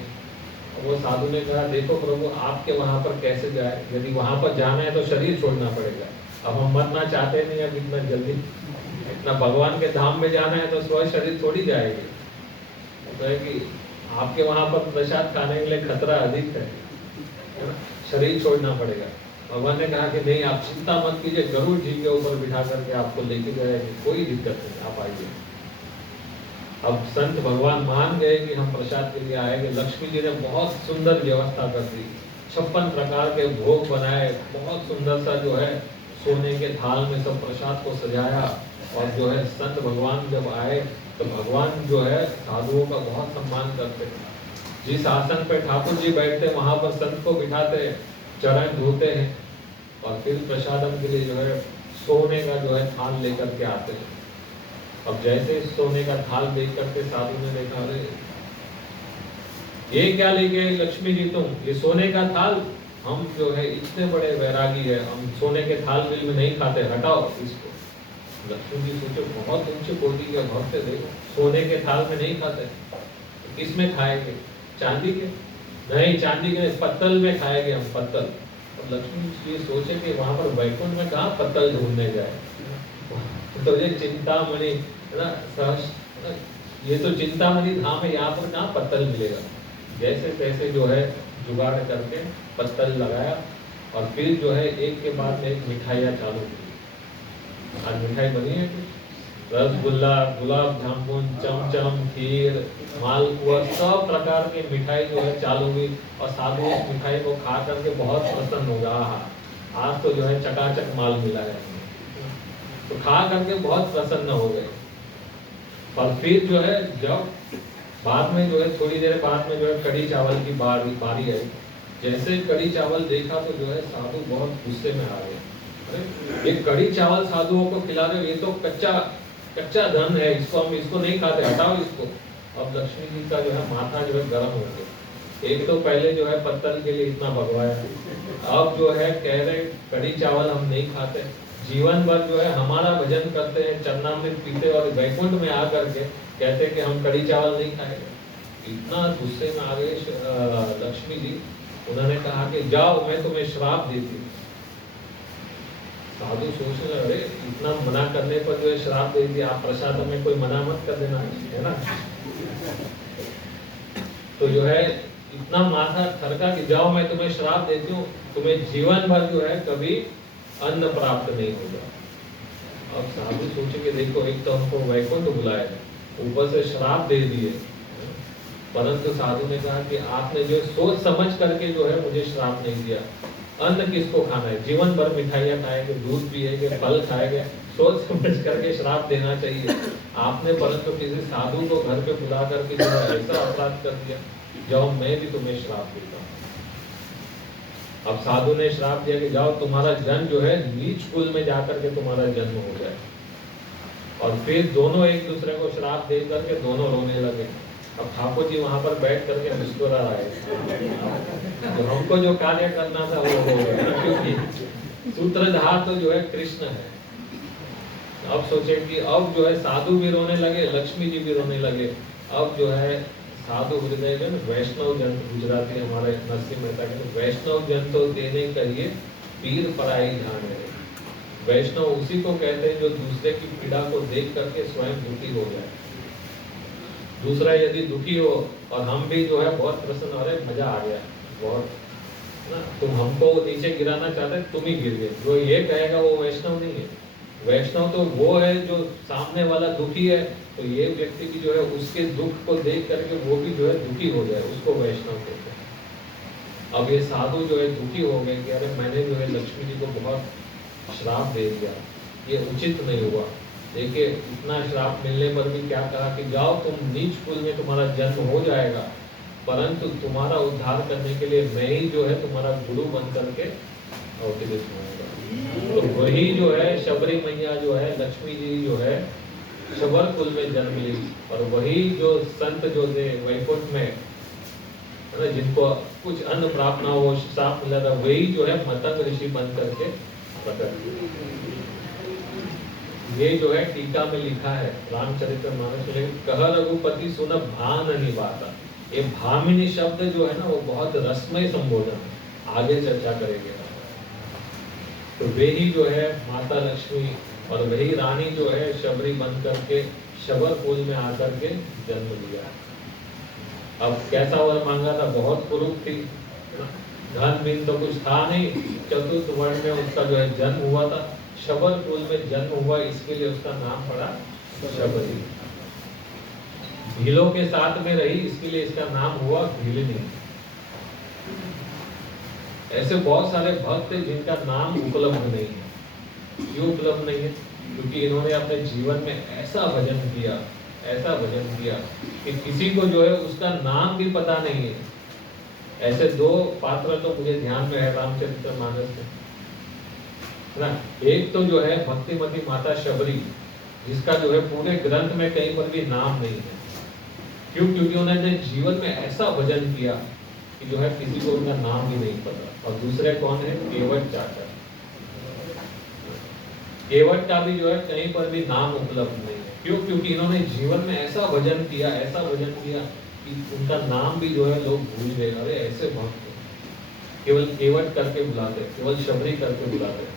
वो साधु ने कहा देखो प्रभु आपके वहां पर कैसे जाए, यदि वहां पर जाना है तो शरीर छोड़ना पड़ेगा। अब हम मरना चाहते नहीं है इतना जल्दी, इतना भगवान के धाम में जाना है तो स्व शरीर थोड़ी जाएगी। तो है कि आपके वहां पर प्रसाद खाने के लिए खतरा अधिक है ना, शरीर छोड़ना पड़ेगा। भगवान ने कहा कि नहीं आप चिंता मत कीजिए, गरुड़ जी के ऊपर बिठा करके आपको लेके जाएंगे, कोई दिक्कत नहीं, आप आइए। अब संत भगवान मान गए कि हम प्रसाद के लिए आएंगे। लक्ष्मी जी ने बहुत सुंदर व्यवस्था कर दी, 56 प्रकार के भोग बनाए, बहुत सुंदर सा जो है सोने के थाल में सब प्रसाद को सजाया। और जो है संत भगवान जब आए तो भगवान जो है साधुओं का बहुत सम्मान करते। जिस आसन पे ठाकुर जी बैठते वहां पर संत को बिठाते, चरण धोते हैं और फिर प्रसादम के लिए जो है सोने का जो है थाल लेकर के आते हैं। अब जैसे सोने का थाल देख करके साधु ने देखा अरे ये क्या लेके आई लक्ष्मी जी तुम, ये सोने का थाल, हम जो है इतने बड़े वैरागी है, हम सोने के थाल बिल में नहीं खाते, हटाओ इसको। लक्ष्मी जी सोचे बहुत ऊंचे कोटि के भक्त, देखो सोने के थाल में नहीं खाते, किसमें खाएंगे, चांदी के? नहीं चांदी के पत्तल में खाएंगे हम, पत्तल। और लक्ष्मी जी सोचे कि वहां पर वैकुंठ में कहाँ पत्तल ढूंढने जाए, तो ये चिंतामणि है ना, सहस ये तो चिंतामणि धाम है, यहाँ पर कहाँ पत्तल मिलेगा। जैसे तैसे जो है जुगाड़ करके पत्तल लगाया और फिर जो है एक के बाद में एक मिठाइयाँ चालू की। आज मिठाई बनी है रसगुल्ला, गुलाब जामुन, चमचम, खीर, मालपुआ, सब प्रकार की मिठाई जो है चालू हुई। और साधु इस मिठाई को खा करके बहुत प्रसन्न हो गया, आज तो जो है चकाचक माल मिला है, तो खा करके बहुत प्रसन्न हो गए। और फिर जो है जब बाद में जो है थोड़ी देर बाद में जो है कढ़ी चावल की बारी आई। जैसे कढ़ी चावल देखा तो जो है साधु बहुत गुस्से में आ गए, अरे ये कढ़ी चावल साधुओं को खिला रहे हो, ये तो कच्चा धन है, इसको हम इसको नहीं खाते, हटाओ इसको। अब लक्ष्मी जी का जो है माथा जो है गर्म हो गया। एक तो पहले जो है पत्तल के लिए इतना भगवाया, अब जो है कह रहे कढ़ी चावल हम नहीं खाते, जीवन भर जो है हमारा भजन करते हैं, चरणामृत पीते और वैकुंठ में आकर के कहते हैं कि हम कढ़ी चावल नहीं खाएंगे। इतना गुस्से में आ गए लक्ष्मी जी, उन्होंने कहा कि जाओ मैं तुम्हें श्राप देती हूँ। साधु सोच रहे अरे इतना मना करने पर जो है श्राप दे दिया, आप प्रसाद में कोई मना मत कर देना, है ना। तो जो है इतना माथा थरका कि जाओ मैं तुम्हें श्राप देती हूँ, तुम्हें जीवन भर जो है कभी अन्न प्राप्त नहीं होगा। अब साधु सोचेंगे देखो एक तो हमको वैकुंठ बुलाया, ऊपर से श्राप दे दिए, परंतु साधु ने कहा कि आपने जो सोच समझ करके जो है मुझे श्राप नहीं दिया। अन्न किसको खाना है, जीवन भर मिठाइयाँ खाएंगे, दूध पिएंगे, फल खाएंगे, सोच समझ करके श्राप देना चाहिए। आपने परंतु किसी साधु को घर पे बुला करके जो है ऐसा अपराध कर दिया, जाओ मैं भी तुम्हें श्राप देता हूँ। अब साधु ने श्राप दिया कि जाओ तुम्हारा जन्म जो है नीच कुल में जाकर के तुम्हारा जन्म हो जाए। और फिर दोनों एक दूसरे को श्राप दे करके दोनों रोने लगे। अब ठाकुर जी वहां पर बैठ करके मुस्कुरा रहे, तो हमको जो कार्य करना था वो हो गया, क्योंकि सूत्रधार तो जो है कृष्ण है। अब सोचे कि अब जो है साधु भी रोने लगे, लक्ष्मी जी भी रोने लगे। अब जो है साधु हृदय में वैष्णव जन, गुजराती हमारे नरसिंह मेहता के, वैष्णव जन तो देने कहिए पीर पराई जान है। वैष्णव उसी को कहते हैं जो दूसरे की पीड़ा को देख करके स्वयं दुखी हो जाए। दूसरा यदि दुखी हो और हम भी जो है बहुत प्रसन्न हो रहे, मजा आ गया बहुत ना, तुम हमको नीचे गिराना चाहते तुम ही गिर गए, जो ये कहेगा वो वैष्णव नहीं है। वैष्णव तो वो है जो सामने वाला दुखी है, तो ये व्यक्ति भी जो है उसके दुख को देख करके वो भी जो है दुखी हो जाए, उसको वैष्णव कहते हैं। अब ये साधु जो है दुखी हो गए कि अरे मैंने जो है लक्ष्मी जी को बहुत श्राप दे दिया, ये उचित नहीं हुआ। देखिए इतना श्राप मिलने पर भी क्या कहा कि जाओ तुम नीच कुल में तुम्हारा जन्म हो जाएगा, परंतु तुम्हारा उद्धार करने के लिए मैं ही जो है तुम्हारा गुरु बन करके अवतरित होऊंगा। तो वही जो है शबरी मैया जो है, लक्ष्मी जी जो है शबर कुल में जन्म ली, और वही जो संत जो थे वैकुंठ में, है ना, जिनको कुछ अन्न प्राप्त ना हो श्राप मिला था, वही जो है मतंग ऋषि बन करके प्रकट। ये जो है टीका में लिखा है रामचरितमानस में, कह रघुपति सुन भान निवाता। ये भामिनी शब्द जो है ना वो बहुत रसमय संबोधन है, आगे चर्चा करेंगे। तो वे ही जो है माता लक्ष्मी और वही रानी जो है शबरी बन करके शबर कुल में आकर के जन्म लिया। अब कैसा वर मांगा था, बहुत कुरूप थी, धन बिन तो कुछ था नहीं, चतुर्थ वर्ण में उसका जो है जन्म हुआ था, शबर कुल में जन्म हुआ, इसके लिए उसका नाम पड़ा शबरी। भीलों के साथ में रही, इसके लिए इसका नाम हुआ भीलिनी। ऐसे बहुत सारे भक्त हैं जिनका नाम उपलब्ध नहीं है। क्यों उपलब्ध नहीं है? क्योंकि इन्होंने अपने जीवन में ऐसा भजन किया, ऐसा भजन किया कि किसी को जो है उसका नाम भी पता नहीं है। ऐसे दो पात्र तो मुझे ध्यान में है रामचरितमानस में ना। एक तो जो है भक्तिमती माता शबरी, जिसका जो है पूरे ग्रंथ में कहीं पर भी नाम नहीं है। क्यों? क्योंकि उन्होंने जीवन में ऐसा भजन किया कि जो है किसी को उनका नाम भी नहीं पता। और दूसरे कौन है? केवट चाचा। केवट का भी जो है कहीं पर भी नाम उपलब्ध नहीं है। क्यों? क्योंकि इन्होंने जीवन में ऐसा भजन किया, ऐसा भजन किया कि उनका नाम भी जो है लोग भूल गए। अरे ऐसे भक्त केवल केवट करके बुलाते, केवल शबरी करके बुलाते।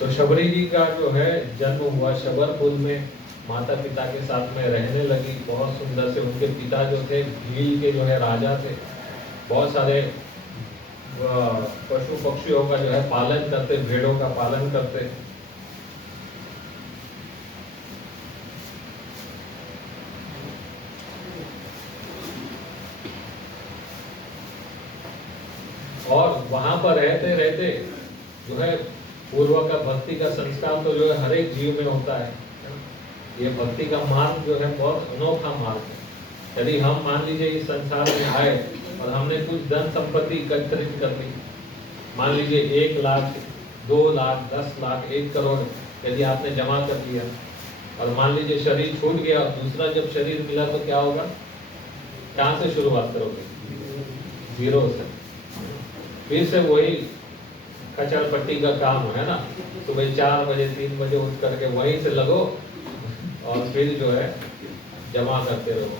तो शबरी जी का जो है जन्म हुआ शबर कुल में, माता पिता के साथ में रहने लगी बहुत सुंदर से। उनके पिता जो थे भील के जो है राजा थे, बहुत सारे पशु पक्षियों का जो है पालन करते, भेड़ों का पालन करते। और वहां पर रहते रहते जो है पूर्व का भक्ति का संस्कार तो जो है हर एक जीव में होता है। ये भक्ति का मार्ग जो है बहुत अनोखा मार्ग है। यदि हम मान लीजिए इस संसार में आए और हमने कुछ धन संपत्ति एकत्रित कर ली, मान लीजिए 1 लाख, 2 लाख, 10 लाख, 1 करोड़ यदि आपने जमा कर लिया, और मान लीजिए शरीर छूट गया और दूसरा जब शरीर मिला तो क्या होगा? कहाँ से शुरुआत करोगे? 0 से। फिर से वही कचड़ पट्टी का काम है ना, सुबह 4 बजे 3 बजे उठ करके वहीं से लगो और फिर जो है जमा करते रहो।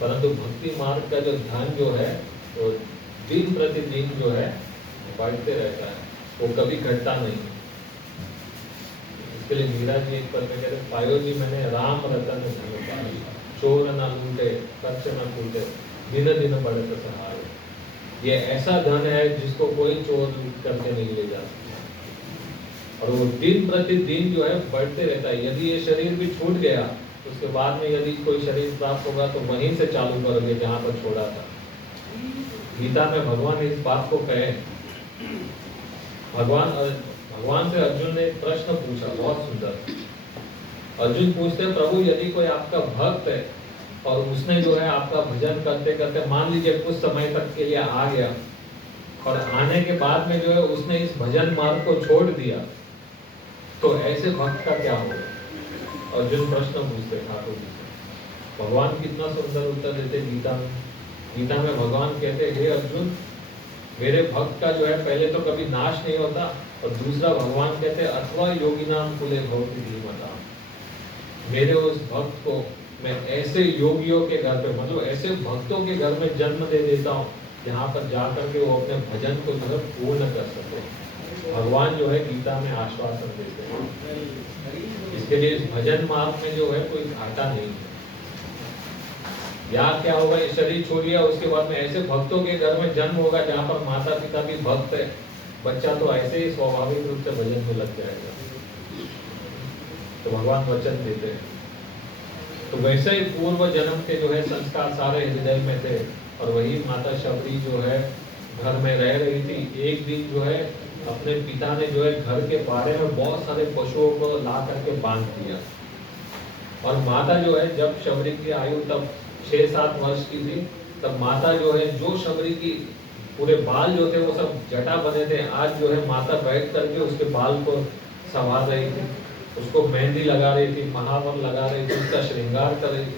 परंतु भक्ति मार्ग का जो धन जो है वो दिन प्रतिदिन जो है बढ़ते रहता है। वो कभी घटता नहीं। इसके लिए मीरा जी एक पद में कहते पायो जी मैंने राम रतन धन पाई, चोर न लूटे खर्च न कूटे, दिन दिन बढ़त सहाय। ये ऐसा धन है जिसको कोई चोर लूट करके नहीं ले जा सकता, और वो दिन प्रतिदिन जो है बढ़ते रहता है। यदि ये शरीर भी छूट गया, उसके बाद में यदि कोई शरीर प्राप्त होगा तो वहीं से चालू करोगे जहाँ पर छोड़ा था। गीता में भगवान इस बात को कहे। भगवान से अर्जुन ने एक प्रश्न पूछा, बहुत सुंदर। अर्जुन पूछते प्रभु यदि कोई आपका भक्त है और उसने जो है आपका भजन करते करते मान लीजिए कुछ समय तक के लिए आ गया, और आने के बाद में जो है उसने इस भजन मार्ग को छोड़ दिया, तो ऐसे भक्त का क्या होगा? अर्जुन प्रश्न पूछते ठाकुर जी से। भगवान कितना सुंदर उत्तर देते गीता में। गीता में भगवान कहते हे अर्जुन, मेरे भक्त का जो है पहले तो कभी नाश नहीं होता, और दूसरा भगवान कहते अथवा योगी नाम कुले भवति धीमता। मेरे उस भक्त को मैं ऐसे योगियों के घर पे, मतलब ऐसे भक्तों के घर में जन्म दे देता हूँ जहाँ पर जाकर के वो अपने भजन को जो है पूर्ण कर सके। भगवान जो है गीता में आश्वासन देते हैं। इसके लिए इस भजन मार्ग में जो है कोई घाटा नहीं है। या क्या होगा, ये शरीर छोड़िए उसके बाद में ऐसे भक्तों के घर में जन्म होगा जहाँ पर माता पिता भी भक्त है, बच्चा तो ऐसे ही स्वाभाविक रूप से भजन में लग जाएगा। तो भगवान वचन देते हैं। तो वैसे ही पूर्व जन्म के जो है संस्कार सारे हृदय में थे, और वही माता शबरी जो है घर में रह रही थी। एक दिन जो है अपने पिता ने जो है घर के बारे में बहुत सारे पशुओं को ला करके बांध दिया, और माता जो है जब शबरी की आयु तब 6-7 वर्ष की थी, तब माता जो है जो शबरी की पूरे बाल जो थे वो सब जटा बने थे, आज जो है माता बैठ करके उसके बाल को संवार रही थी, उसको मेहंदी लगा रही थी, महावर लगा रही थी, उसका श्रृंगार कर रही थी।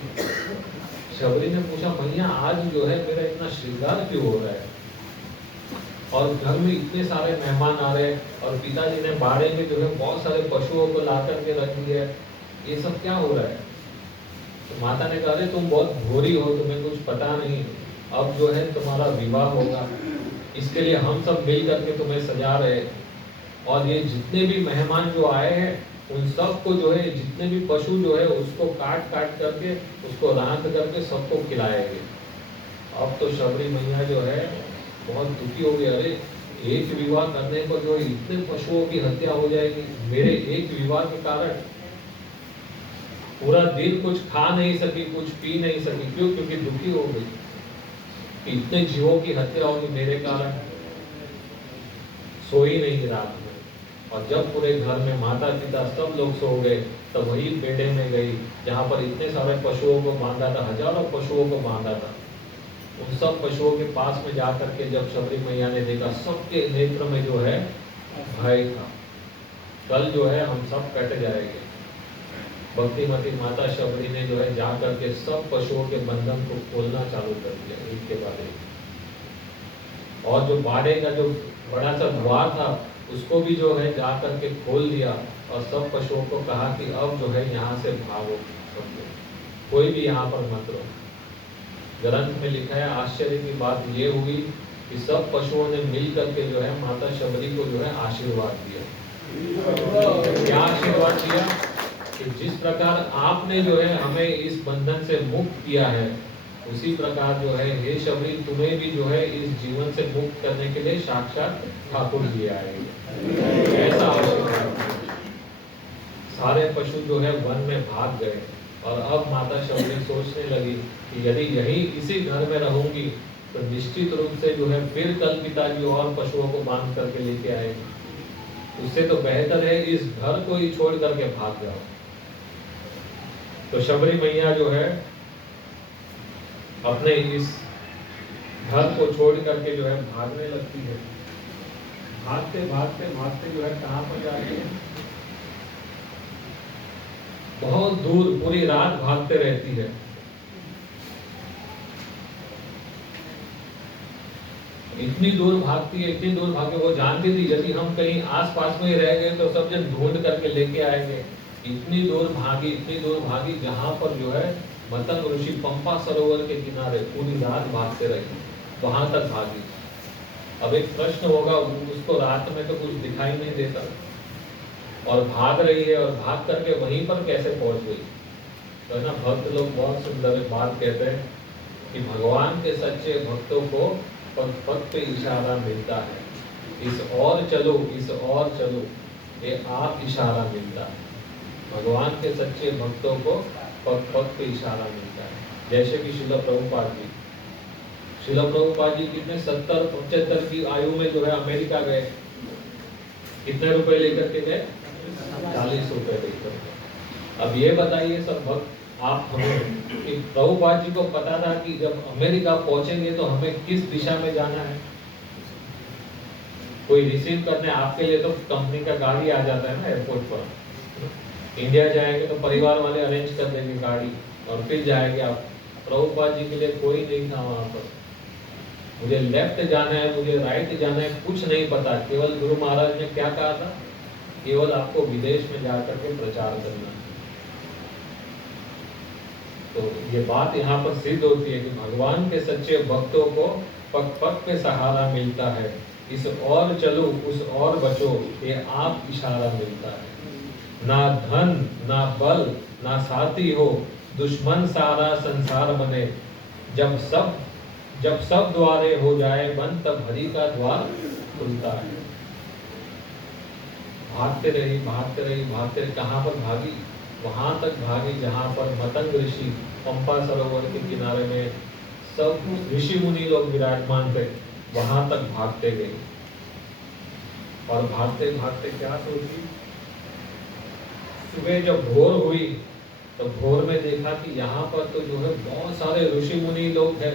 शबरी ने पूछा भैया आज जो है मेरा इतना श्रृंगार क्यों हो रहा है, और घर में इतने सारे मेहमान आ रहे हैं, और पिताजी ने बाड़े में जो है बहुत सारे पशुओं को ला करके रख दिए, ये सब क्या हो रहा है? तो माता ने कहा अरे तुम बहुत भोरी हो, तुम्हें कुछ पता नहीं, अब जो है तुम्हारा विवाह होगा, इसके लिए हम सब मिल करके तुम्हें सजा रहे हैं, और ये जितने भी मेहमान जो आए हैं उन सबको जो है जितने भी पशु जो है उसको काट काट करके उसको रांध करके सबको खिलाएंगे। अब तो शबरी मैया जो है बहुत दुखी हो गई, अरे एक विवाह करने पर जो इतने पशुओं की हत्या हो जाएगी, मेरे एक विवाह के कारण पूरा दिन कुछ खा नहीं सकी, कुछ पी नहीं सकी। क्यों? क्योंकि दुखी हो गई कि इतने जीवों की हत्या होगी मेरे कारण। सोई नहीं रात में, और जब पूरे घर में माता पिता सब लोग सो गए, तब वही बेड़े में गई जहाँ पर इतने सारे पशुओं को बांधा था, हजारों पशुओं को बांधा था। उन सब पशुओं के पास में जाकर के जब शबरी मैया ने देखा, सबके नेत्र में जो है भय था, कल जो है हम सब कट जाएंगे। भक्तिमती माता शबरी ने जो है जाकर के सब पशुओं के बंधन को खोलना चालू कर दिया एक के बाद एक, और जो बाड़े का जो बड़ा सा द्वार था उसको भी जो है जाकर के खोल दिया, और सब पशुओं को कहा कि अब जो है यहाँ से भागो, कोई भी यहाँ पर मत रहो। ग्रंथ में लिखा है, आश्चर्य की बात ये हुई कि सब पशुओं ने मिल करके जो है माता शबरी को जो है आशीर्वाद दिया। क्या आशीर्वाद दिया? कि जिस प्रकार आपने जो है हमें इस बंधन से मुक्त किया है, उसी प्रकार जो है हे शबरी तुम्हें भी जो है इस जीवन से मुक्त करने के लिए साक्षात ठाकुर जी आएंगे। ऐसा आशीर्वाद। सारे पशु जो है वन में भाग गए, और अब माता शबरी सोचने लगी कि यदि यही इसी घर में रहूंगी तो निश्चित रूप से जो है फिर कल पिताजी और पशुओं को बांध करके लेके आएंगे, उससे तो बेहतर है इस घर को ही छोड़ करके भाग जाओ। तो शबरी मैया जो है अपने इस घर को छोड़ करके जो है भागने लगती है। भागते भागते भागते जो है कहाँ पर जा रही है? बहुत दूर, पूरी रात भागते रहती है। इतनी दूर भागती है, इतनी दूर भागे, वो जानती थी यदि हम कहीं आसपास में ही रह गए तो सब जन ढूंढ करके लेके आएंगे। इतनी दूर भागी जहां पर जो है मतंग ऋषि पंपा सरोवर के किनारे पूरी रात भागते रहे, वहां तक भागी। अब एक प्रश्न होगा, उसको रात में तो कुछ दिखाई नहीं देता और भाग रही है, और भाग करके वहीं पर कैसे पहुंच गई। तो है ना, भक्त लोग बहुत सुंदर बात कहते हैं कि भगवान के सच्चे भक्तों को पग पग पे इशारा मिलता है। इस और चलो, इस और चलो, ये आप इशारा मिलता है। भगवान के सच्चे भक्तों को पग पग पे इशारा मिलता है। जैसे कि श्रील प्रभुपाद जी, श्रील प्रभुपाद जी कितने 70-75 की आयु में जो है अमेरिका गए। कितने रुपए लेकर के गए? 40 रुपए लेकर के। अब ये बताइए सब भक्त आप हमें कि प्रभुपाद जी को पता था कि जब अमेरिका पहुंचेंगे तो हमें किस दिशा में जाना है। कोई रिसीव करने आपके लिए तो कंपनी का गाड़ी आ जाता है ना एयरपोर्ट पर। इंडिया जाएंगे तो परिवार वाले अरेंज कर देंगे गाड़ी और फिर जाएंगे आप। प्रभुपाद जी के लिए कोई नहीं था वहां पर। मुझे लेफ्ट जाना है, मुझे राइट जाना है, कुछ नहीं पता। केवल गुरु महाराज ने क्या कहा था, केवल आपको विदेश में जाकर के प्रचार करना है। तो ये बात यहाँ पर सिद्ध होती है कि भगवान के सच्चे भक्तों को पग पग पे सहारा मिलता है। इस और चलो, उस और बचो, ये आप इशारा मिलता है। ना धन, ना बल, ना साथी हो, दुश्मन सारा संसार बने। जब सब द्वारे हो जाए बंद, तब हरि का द्वार खुलता है। भागते रही, भागते रही, भागते रही। कहाँ पर भागी? वहां तक भागी जहां पर मतंग ऋषि पंपा सरोवर के किनारे में सब ऋषि मुनि लोग विराजमान थे। वहां तक भागते गए और भागते भागते क्या सोची, सुबह जब भोर हुई तो भोर में देखा कि यहाँ पर तो जो है बहुत सारे ऋषि मुनि लोग हैं।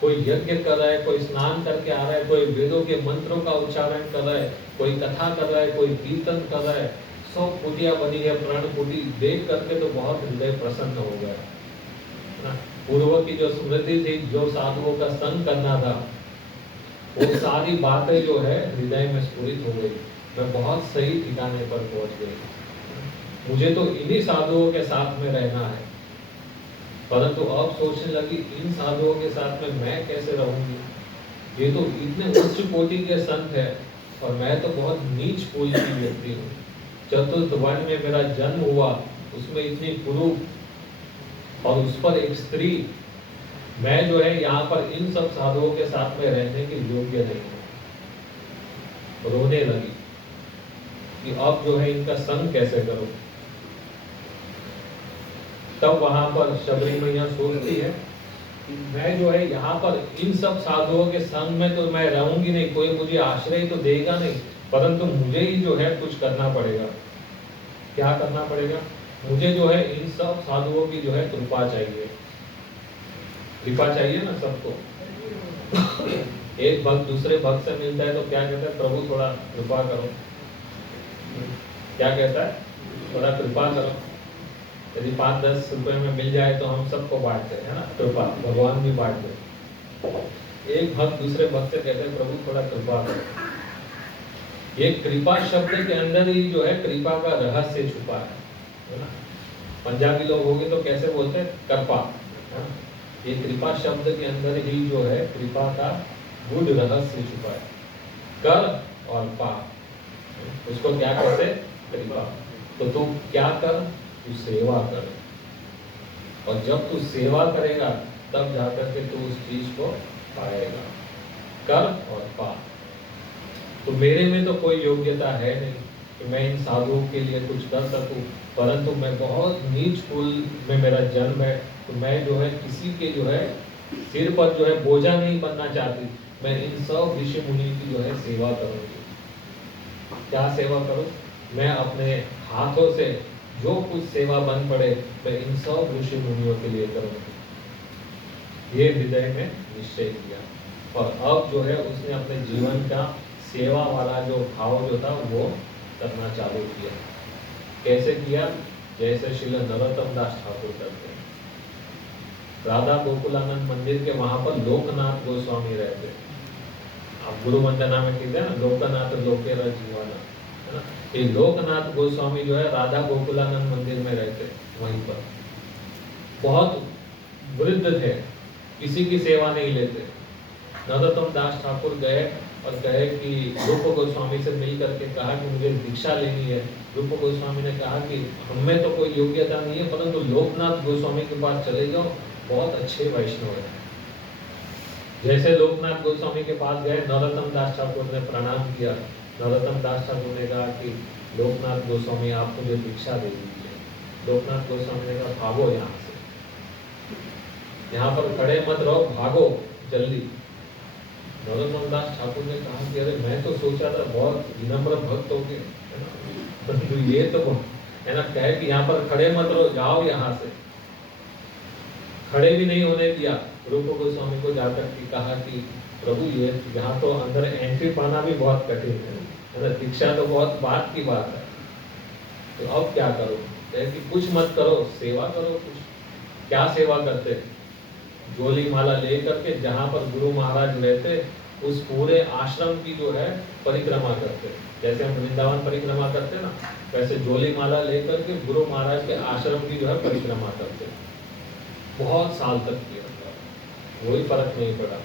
कोई यज्ञ कर रहा है, कोई स्नान करके आ रहा है, कोई वेदों के मंत्रों का उच्चारण कर रहा है, कोई कथा कर रहा है, कोई कीर्तन कर रहा है। सब कुटिया बनी है, प्रण कुटी। देख करके तो बहुत हृदय प्रसन्न हो गया। पूर्व की जो स्मृति थी, जो साधुओं का संग करना था, वो सारी बातें जो है हृदय में स्फुरित हो गई। मैं बहुत सही ठिकाने पर पहुंच गई। मुझे तो इन्हीं साधुओं के साथ में रहना है। परंतु अब सोचने लगी, इन साधुओं के साथ में मैं कैसे रहूंगी। ये तो इतने उच्च कोटि के संत है और मैं तो बहुत नीच कोटि की व्यक्ति हूँ। चतुर्थ वर्ण में मेरा जन्म हुआ, उसमें इतनी पुरुष और उस पर एक स्त्री। मैं जो है यहाँ पर इन सब साधुओं के साथ में रहने के योग्य नहीं हूँ। रोने लगी कि अब जो है इनका संग कैसे करूं। तब वहां पर शबरी मैया सोचती है कि मैं जो है यहाँ पर इन सब साधुओं के संग में तो मैं रहूंगी नहीं, कोई मुझे आश्रय तो देगा नहीं, परंतु मुझे ही जो है कुछ करना पड़ेगा। क्या करना पड़ेगा? मुझे जो है इन सब साधुओं की जो है कृपा चाहिए। कृपा चाहिए ना सबको। एक भक्त दूसरे भक्त से मिलता है तो क्या कहता है, प्रभु थोड़ा कृपा करो। क्या कहता है? थोड़ा कृपा करो। यदि 5-10 रुपए में मिल जाए तो हम सबको बांटते हैं ना, कृपा। भगवान भी बांटते। एक भक्त दूसरे भक्त से कहते हैं, प्रभु थोड़ा कृपा करो। ये कृपा शब्द के अंदर ही जो है कृपा का रहस्य छुपा है ना। पंजाबी लोग होंगे तो कैसे बोलते हैं? कृपा। ये कृपा शब्द के अंदर ही जो है कृपा का गूढ़ रहस्य छुपा है। कर और पा, उसको क्या कहते हैं? कृपा। तो तू क्या कर? तू सेवा कर। और जब तू सेवा करेगा तब जाकर के तू उस चीज को पाएगा। कर और पा। तो मेरे में तो कोई योग्यता है नहीं कि मैं इन साधुओं के लिए कुछ कर सकूं, परंतु मैं बहुत नीच कुल में मेरा जन्म है। तो मैं जो है किसी के जो है सिर पर जो है बोझा नहीं बनना चाहती। मैं इन सब ऋषि मुनि की जो है सेवा करूंगी। क्या सेवा करूं? मैं अपने हाथों से जो कुछ सेवा बन पड़े मैं इन सब ऋषि मुनियों के लिए करूंगी। ये हृदय में निश्चय किया और अब जो है उसने अपने जीवन का सेवा वाला जो भाव जो था वो करना चालू किया। कैसे किया? जैसे श्रील नरोत्तम दास ठाकुर करते हैं। राधा गोकुलानंद मंदिर के वहां पर लोकनाथ गोस्वामी रहते। आप गुरु वंदना में कहते हैं ना, लोकनाथ लोकेरा जीवाना, है ना। ये लोकनाथ गोस्वामी जो है राधा गोकुलानंद मंदिर में रहते वहीं पर। बहुत वृद्ध थे, किसी की सेवा नहीं लेते। नरोत्तम दास ठाकुर गए और कहे कि रूप गोस्वामी से मिल करके कहा कि मुझे दीक्षा लेनी है। रूप गोस्वामी ने कहा कि हमें तो कोई योग्यता नहीं है, परंतु लोकनाथ गोस्वामी के पास चले जाओ, बहुत अच्छे वैष्णव हैं। जैसे लोकनाथ गोस्वामी के पास गए, नरोत्तम दास ठाकुर ने प्रणाम किया। नरोत्तम दास ठाकुर ने कहा कि लोकनाथ गोस्वामी आप मुझे दीक्षा दे दीजिए। लोकनाथ गोस्वामी ने कहा भागो यहाँ से, यहाँ पर खड़े मत रहो, भागो जल्दी। नरोत्तम दास ठाकुर ने कहा कि अरे मैं तो सोचा था बहुत विनम्र भक्त हो गए, है ना, परंतु ये तो है ना, कहे कि यहाँ पर खड़े मत रहो, जाओ यहाँ से। खड़े भी नहीं होने दिया। रूप गोस्वामी को जाकर के कहा कि प्रभु ये यहाँ तो अंदर एंट्री पाना भी बहुत कठिन है ना, दीक्षा तो बहुत बात की बात है, तो अब क्या करो? कहे कि कुछ मत करो, सेवा करो कुछ। क्या सेवा करते? जोली माला ले करके जहाँ पर गुरु महाराज रहते उस पूरे आश्रम की जो है परिक्रमा करते। जैसे हम वृंदावन परिक्रमा करते ना, वैसे जोली माला लेकर के गुरु महाराज के आश्रम की जो है परिक्रमा करते। बहुत साल तक किया, कोई फर्क नहीं पड़ा।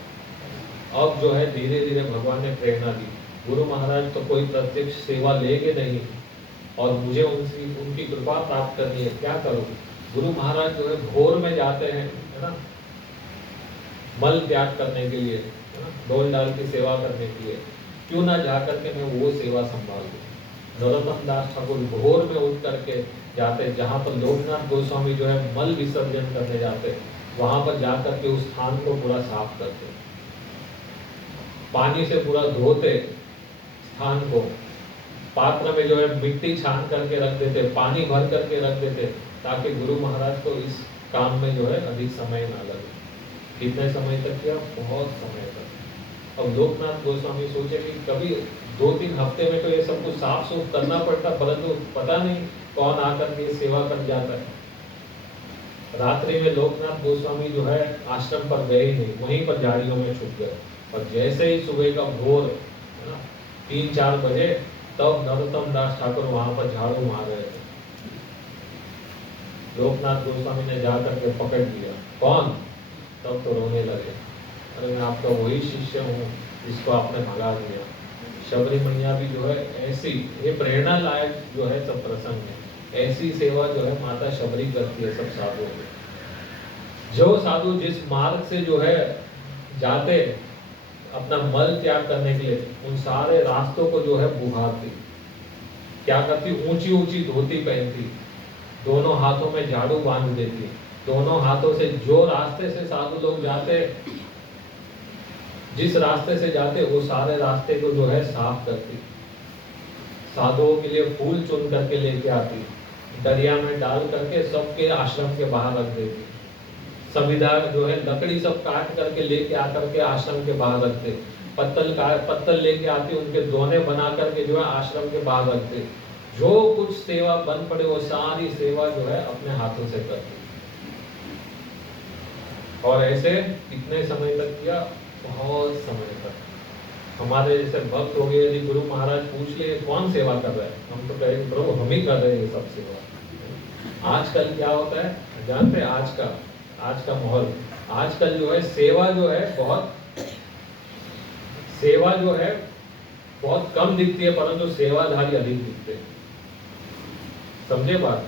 अब जो है धीरे धीरे भगवान ने प्रेरणा दी, गुरु महाराज तो कोई प्रत्यक्ष सेवा लेंगे नहीं और मुझे उनकी कृपा प्राप्त करनी है, क्या करूं? गुरु महाराज जो है भोर में जाते हैं, है ना, मल त्याग करने के लिए, है ना, डोल डाल की सेवा करने के लिए, क्यों ना जाकर के मैं वो सेवा संभाल लूं। नरोत्तम दास ठाकुर भोर में उठ करके जाते, जहाँ पर लोकनाथ गोस्वामी जो है मल विसर्जन करने जाते, वहां पर जाकर के उस स्थान को पूरा साफ करते, पानी से पूरा धोते स्थान को, पात्र में जो है मिट्टी छान करके रख देते, पानी भर करके रख देते, ताकि गुरु महाराज को इस काम में जो है अधिक समय ना लगे। कितने समय तक किया? बहुत समय तक। अब लोकनाथ गोस्वामी सोचे कि कभी 2-3 हफ्ते में तो ये सब कुछ साफ सूफ करना पड़ता, परंतु पता नहीं कौन आकर के सेवा कर जाता है। रात्रि में लोकनाथ गोस्वामी जो है आश्रम पर गए ही नहीं, वहीं पर झाड़ियों में छुप गए। और जैसे ही सुबह का भोर, है ना, 3-4 बजे, तब नरोत्तम दास ठाकुर वहां पर झाड़ू मार रहे थे। लोकनाथ गोस्वामी ने जाकर के पकड़ लिया, कौन? तब तो रोने लगे, अरे मैं आपका वही शिष्य हूँ जिसको आपने भगा दिया। शबरी मैया भी जो है ऐसी, ये प्रेरणा लायक जो है सब प्रसंग है, ऐसी सेवा जो है माता शबरी करती है सब साधुओं की। जो साधु जिस मार्ग से जो है जाते अपना मल त्याग करने के लिए, उन सारे रास्तों को जो है बुहारती। क्या करती? ऊंची ऊंची धोती पहनती, दोनों हाथों में झाड़ू बांध देती, दोनों हाथों से जो रास्ते से साधु लोग जाते, जिस रास्ते से जाते, वो सारे रास्ते को जो है साफ करती। साधुओं के लिए फूल चुन करके लेके आती, दरिया में डाल करके सबके आश्रम के बाहर रख देती। संविदा जो है लकड़ी सब काट करके लेके आकर के आश्रम के बाहर रखते। पत्तल लेके आती, उनके दोने बना करके जो है आश्रम के बाहर रखते। जो कुछ सेवा बन पड़े वो सारी सेवा जो है अपने हाथों से करती। और ऐसे कितने समय तक किया? बहुत समय तक। हमारे जैसे भक्त हो गए, यदि गुरु महाराज पूछ ले कौन सेवा कर रहा है, हम तो कहेंगे प्रभु हम ही कर रहे हैं सब सेवा। आजकल क्या होता है जानते हैं? आज का माहौल, आजकल जो है सेवा जो है बहुत कम दिखती है, परंतु सेवाधारी अधिक दिखते हैं। समझे बात?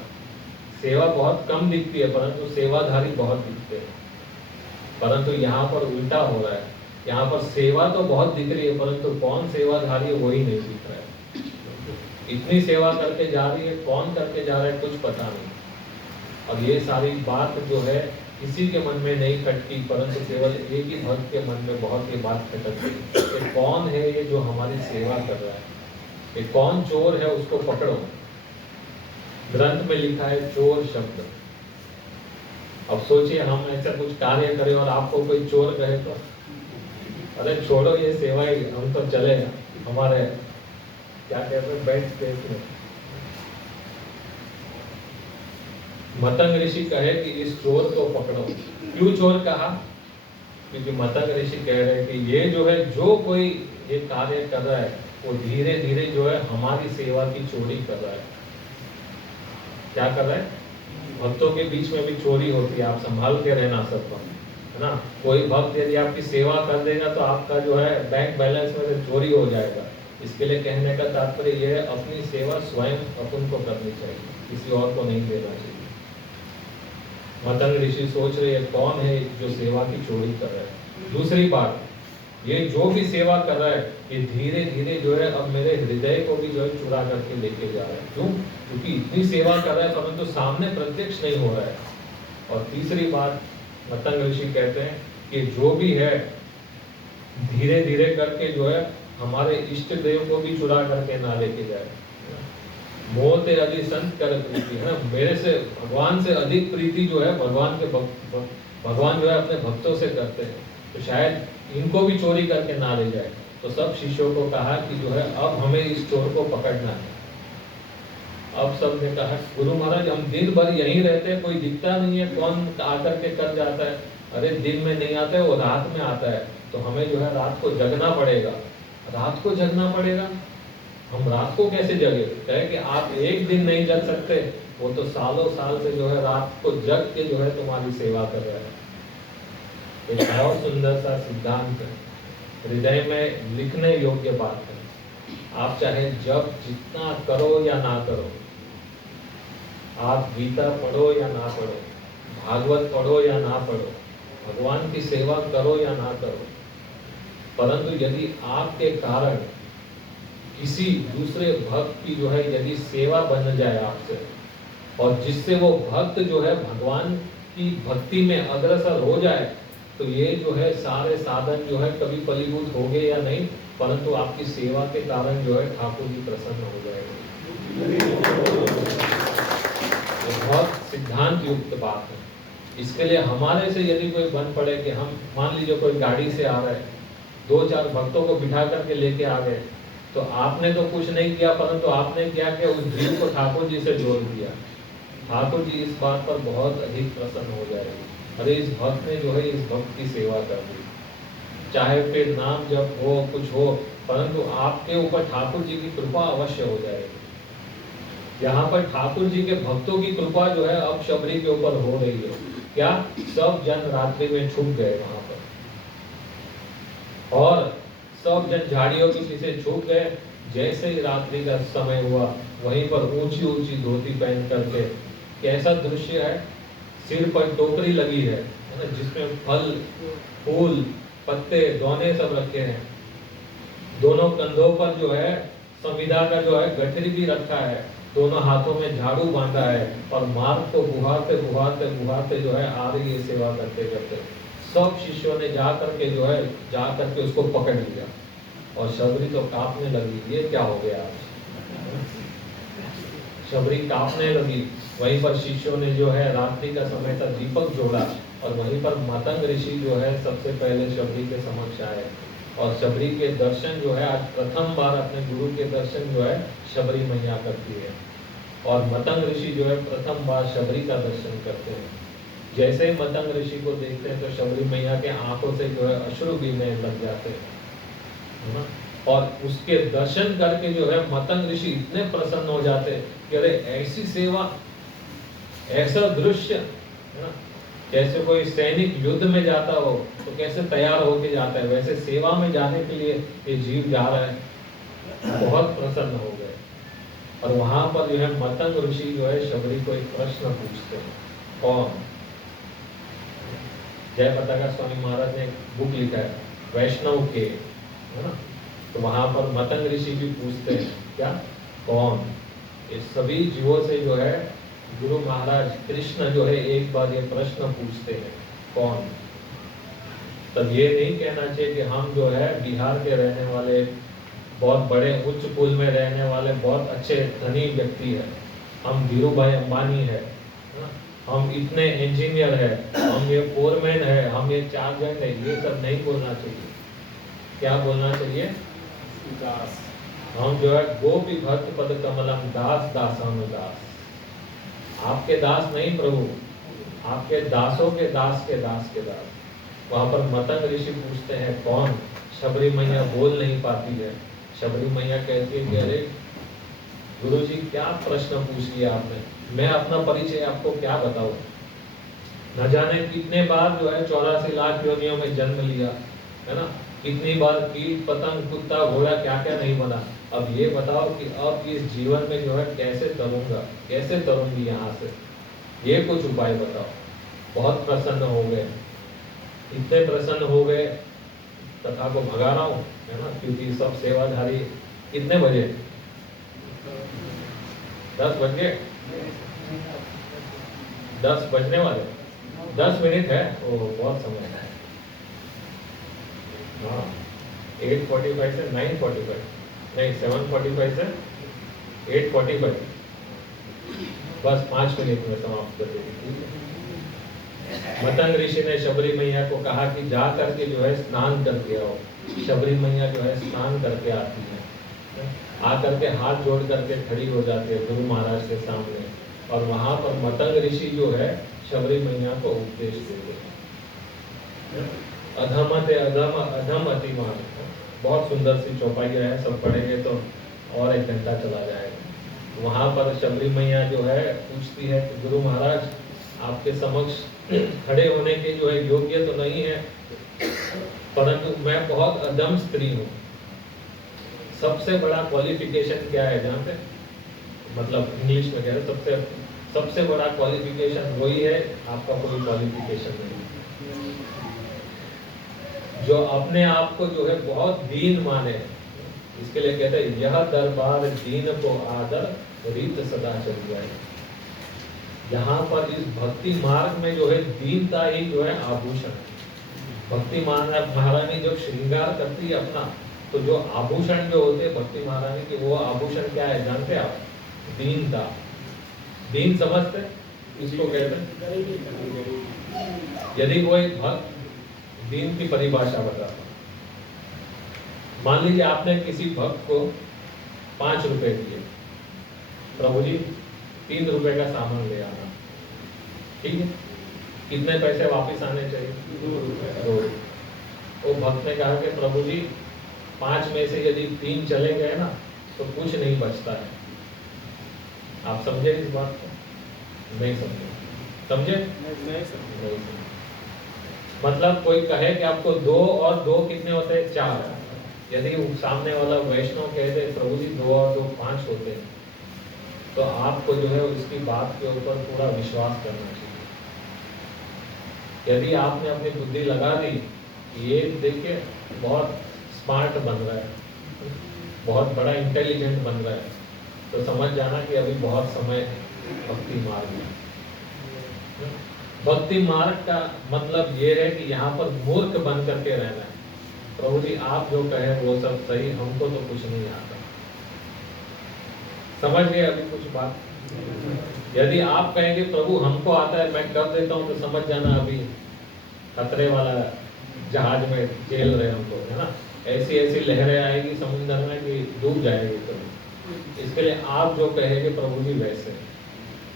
सेवा बहुत कम दिखती है परंतु सेवाधारी बहुत दिखते हैं। परंतु यहाँ पर उल्टा हो रहा है, यहाँ पर सेवा तो बहुत दिख रही है परंतु कौन सेवाधारी है वही नहीं दिख रहा है। इतनी सेवा करके जा रही है, कौन करके जा रहा है कुछ पता नहीं। अब ये सारी बात जो है किसी के मन में नहीं खटकी, परंतु केवल एक ही भक्त के मन में बहुत ये बात खटक गई। ये कौन है ये जो हमारी सेवा कर रहा है? ये कौन चोर है उसको पकड़ो। ग्रंथ में लिखा है चोर शब्द। अब सोचिए हम ऐसा कुछ कार्य करें और आपको कोई चोर कहे तो अरे छोड़ो ये सेवा ही, हम तो चले हमारे क्या कहते हैं बेड स्पेस में। मतंग ऋषि कहे कि इस चोर को पकड़ो। क्यों चोर कहा? क्योंकि मतंग ऋषि कह रहे हैं कि ये जो है जो कोई ये कार्य कर रहा है वो धीरे धीरे जो है हमारी सेवा की चोरी कर रहा है। क्या कर रहा है? भक्तों के बीच में भी चोरी होती है, आप संभाल के रहना सबको। है ना। कोई भक्त यदि आपकी सेवा कर देगा तो आपका जो है बैंक बैलेंस में से चोरी हो जाएगा। इसके लिए कहने का तात्पर्य यह है, अपनी सेवा स्वयं अपन को करनी चाहिए, किसी और को नहीं देना चाहिए। मतंग ऋषि सोच रहे हैं कौन है जो सेवा की चोरी कर रहा है। दूसरी बात, ये जो भी सेवा कर रहा है ये धीरे धीरे जो है अब मेरे हृदय को भी जो है चुरा करके लेके जा रहा है। क्यों? क्योंकि इतनी सेवा कर रहा है परंतु सामने प्रत्यक्ष नहीं हो रहा है। और तीसरी बात, मतंग ऋषि कहते हैं कि जो भी है धीरे धीरे करके जो है हमारे इष्ट देव को भी चुरा करके ना लेके जाए। मोह ते अधिक संत कर प्रीति, है ना। मेरे से भगवान से अधिक प्रीति जो है भगवान के भगवान जो है अपने भक्तों से करते हैं, तो शायद इनको भी चोरी करके ना ले जाए। तो सब शिष्यों को कहा कि जो है अब हमें इस चोर को पकड़ना है। अब सब ने कहा गुरु महाराज हम दिन भर यहीं रहते हैं, कोई दिखता नहीं है, कौन आकर के कर जाता है। अरे दिन में नहीं आता है, वो रात में आता है, तो हमें जो है रात को जगना पड़ेगा। रात को जगना पड़ेगा, हम रात को कैसे जगे? कहे कि आप एक दिन नहीं जग सकते, वो तो सालों साल से जो है रात को जग के जो है तुम्हारी सेवा कर रहा है। एक बहुत सुंदर सा सिद्धांत है, हृदय में लिखने योग्य बात है। आप चाहे जब जितना करो या ना करो, आप गीता पढ़ो या ना पढ़ो, भागवत पढ़ो या ना पढ़ो, भगवान की सेवा करो या ना करो, परंतु यदि आपके कारण किसी दूसरे भक्त की जो है यदि सेवा बन जाए आपसे, और जिससे वो भक्त जो है भगवान की भक्ति में अग्रसर हो जाए, तो ये जो है सारे साधन जो है कभी फलीभूत होंगे या नहीं, परंतु आपकी सेवा के कारण जो है ठाकुर जी प्रसन्न हो जाएंगे। बहुत सिद्धांत युक्त बात है। इसके लिए हमारे से यदि कोई बन पड़े कि हम मान लीजिए कोई गाड़ी से आ रहे, 2-4 भक्तों को बिठा करके लेके आ गए, तो आपने तो कुछ नहीं किया, परंतु आपने क्या किया, उस जीव को ठाकुर जी से जोड़ दिया। ठाकुर जी इस बात पर बहुत अधिक प्रसन्न हो जाएंगे। अरे इस भक्त ने जो है इस भक्त की सेवा कर दी, चाहे फिर नाम जब हो कुछ हो, परंतु आपके ऊपर ठाकुर जी की कृपा अवश्य हो जाएगी। यहाँ पर ठाकुर जी के भक्तों की कृपा जो है अब शबरी के ऊपर हो रही है। क्या? सब जन रात्रि में छुप गए वहां पर, और सब जन झाड़ियों के पीछे छुप गए। जैसे ही रात्रि का समय हुआ, वहीं पर ऊंची ऊंची धोती पहन करके, कैसा दृश्य है, सिर पर टोकरी लगी है ना, जिसमें फल फूल पत्ते दोने सब रखे हैं। दोनों कंधों पर जो है संविदा का जो है गठरी भी रखा है, दोनों हाथों में झाड़ू बांधा है, और मार्ग को बुहारते बुहारते बुहारते जो है आ रही है सेवा करते करते। सब शिष्यों ने जा करके जो है जा करके उसको पकड़ लिया, और शबरी तो कांपने लगी। ये क्या हो गया आज? शबरी कांपने लगी। वहीं पर शिष्यों ने जो है रात्रि का समय था दीपक जोड़ा, और वहीं पर मतंग ऋषि जो है सबसे पहले शबरी के समक्ष आए, और शबरी के दर्शन जो है आज प्रथम बार अपने गुरु के दर्शन जो है शबरी मैया करती है, और मतंग ऋषि जो है प्रथम बार शबरी का दर्शन करते हैं। जैसे ही मतंग ऋषि को देखते हैं तो शबरी मैया के आंखों से जो है अश्रु गिरने लग जाते हैं, है ना। और उसके दर्शन करके जो है मतंग ऋषि इतने प्रसन्न हो जाते हैं कि अरे ऐसी सेवा, ऐसा दृश्य, है ना। जैसे कोई सैनिक युद्ध में जाता हो तो कैसे तैयार होके जाता है, वैसे सेवा में जाने के लिए ये जीव जा रहा है। बहुत प्रसन्न हो गए। और वहां पर जो है मतंग ऋषि जो है शबरी को एक प्रश्न पूछते हैं। कौन? जय पताका स्वामी महाराज ने एक बुक लिखा है वैष्णव के, है ना। तो वहां पर मतंग ऋषि भी पूछते हैं क्या? कौन? ये सभी जीवों से जो है गुरु महाराज कृष्ण जो है एक बार ये प्रश्न पूछते हैं कौन? तब ये नहीं कहना चाहिए कि हम जो है बिहार के रहने वाले, बहुत बड़े उच्च कुल में रहने वाले बहुत अच्छे धनी व्यक्ति है, हम धीरू भाई अंबानी है, हम इतने इंजीनियर है, हम ये फोरमैन है, हम ये चार्जर है, ये सब नहीं बोलना चाहिए। क्या बोलना चाहिए? दास। हम जो है गोपी भक्त पद कमलम दास दासानुदास। आपके दास नहीं प्रभु, आपके दासों के दास के दास के दास। वहां पर मतंग ऋषि पूछते हैं कौन? शबरी मैया बोल नहीं पाती है। शबरी मैया कहती है कि अरे गुरु जी क्या प्रश्न पूछ लिया आपने, मैं अपना परिचय आपको क्या बताऊं। न जाने कितने बार जो है 84 लाख योनियों में जन्म लिया, है ना, कितनी बार कीट पतंग कुत्ता घोड़ा क्या क्या नहीं बना। अब ये बताओ कि अब इस जीवन में जो है कैसे तरूंगा, कैसे तरूंगी यहाँ से, ये कुछ उपाय बताओ। बहुत प्रसन्न हो गए, इतने प्रसन्न हो गए तथा को भगा रहा हूँ, है ना, क्योंकि सब सेवाधारी। कितने बजे? 10 बज गए, 10 बजने वाले, 10 मिनट है। ओह बहुत समय है। हाँ 8:45 से 9:45, नहीं 7:45 से 8:45, बस 5 मिनट में समाप्त कर देंगे। मतंग ऋषि ने शबरी मैया को कहा कि जा करके जो है स्नान करके आओ। शबरी मैया जो है स्नान करके आती है, आकर के हाथ जोड़ करके खड़ी हो जाती है गुरु महाराज के सामने, और वहां पर मतंग ऋषि जो है शबरी मैया को उपदेश देते हैं। अधमते अधम अधम अतिमान, बहुत सुंदर सी चौपाइयाँ है, सब पढ़ेंगे तो और 1 घंटा चला जाएगा। वहां पर शबरी मैया जो है पूछती है कि गुरु महाराज आपके समक्ष खड़े होने के जो है योग्य तो नहीं है, परंतु मैं बहुत अधम स्त्री हूँ। सबसे बड़ा क्वालिफिकेशन क्या है जानते? मतलब इंग्लिश में कह रहे सबसे बड़ा क्वालिफिकेशन वही है, आपका कोई क्वालिफिकेशन नहीं, जो अपने आप को जो है बहुत दीन माने। इसके लिए कहते हैं यह दरबार दीन को आदर रीत सदा चल जाए। यहाँ पर इस भक्ति मार्ग में जो है दीनता ही जो है आभूषण है। भक्ति महारानी जब श्रृंगार करती है अपना, तो जो आभूषण जो होते हैं भक्ति महारानी के, वो आभूषण क्या है जानते आप? दीनता। दीन समझते इसको कहते हैं? यदि वो एक भक्त दीन की परिभाषा बताता, मान लीजिए आपने किसी भक्त को 5 रुपए दिए, प्रभु जी 3 रुपए का सामान ले आना, ठीक है, कितने पैसे वापस आने चाहिए? 2 रुपए। वो भक्त ने कहा कि प्रभु जी 5 में से यदि 3 चले गए ना तो कुछ नहीं बचता है। आप समझे इस बात को? नहीं समझे? समझे? नहीं समझे। मतलब कोई कहे कि आपको 2 और 2 कितने होते हैं? 4। यदि सामने वाला वैष्णव कहे दे प्रभु जी 2 और 2 5 होते हैं, तो आपको जो है उसकी बात के ऊपर पूरा विश्वास करना चाहिए। यदि आपने अपनी बुद्धि लगा दी, ये देखिए बहुत स्मार्ट बन रहा है, बहुत बड़ा इंटेलिजेंट बन रहा है, तो समझ जाना कि अभी बहुत समय भक्ति मार्ग में। भक्ति मार्ग का मतलब ये है कि यहाँ पर मूर्ख बन करके रहना है। प्रभु जी आप जो कहे वो सब सही, हमको तो कुछ नहीं आता। समझ गए अभी कुछ बात? यदि आप कहेंगे प्रभु हमको आता है, मैं कर देता हूँ, तो समझ जाना अभी खतरे वाला जहाज में झेल रहे हमको, है ना। ऐसी ऐसी लहरें आएगी समुद्र में कि डूब जाएगी। तो इसके लिए आप जो कहेंगे प्रभु जी वैसे।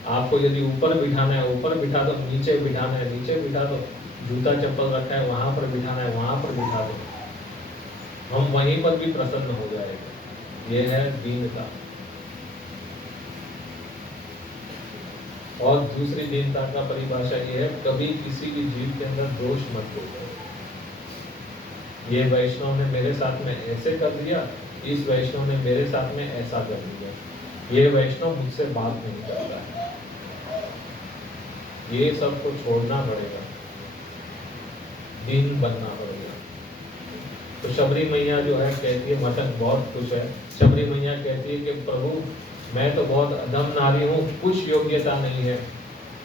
आपको यदि ऊपर बिठाना है ऊपर बिठा दो, नीचे बिठाना है नीचे बिठा दो, जूता चप्पल रखा है वहां पर बिठाना है वहां पर बिठा दो, हम वहीं पर भी प्रसन्न हो जाएंगे। ये है दीनता। और दूसरी दीनता का परिभाषा ये है, कभी किसी भी जीव के अंदर दोष मत देखो। ये वैष्णव ने मेरे साथ में ऐसे कर दिया, इस वैष्णव ने मेरे साथ में ऐसा कर दिया, ये वैष्णव मुझसे बात नहीं करता है। ये सबको छोड़ना पड़ेगा, दीन बनना पड़ेगा। तो शबरी मैया जो है कहती है, मतंग बहुत खुश है। शबरी मैया कहती है कि प्रभु मैं तो बहुत अधम नारी हूँ, कुछ योग्यता नहीं है।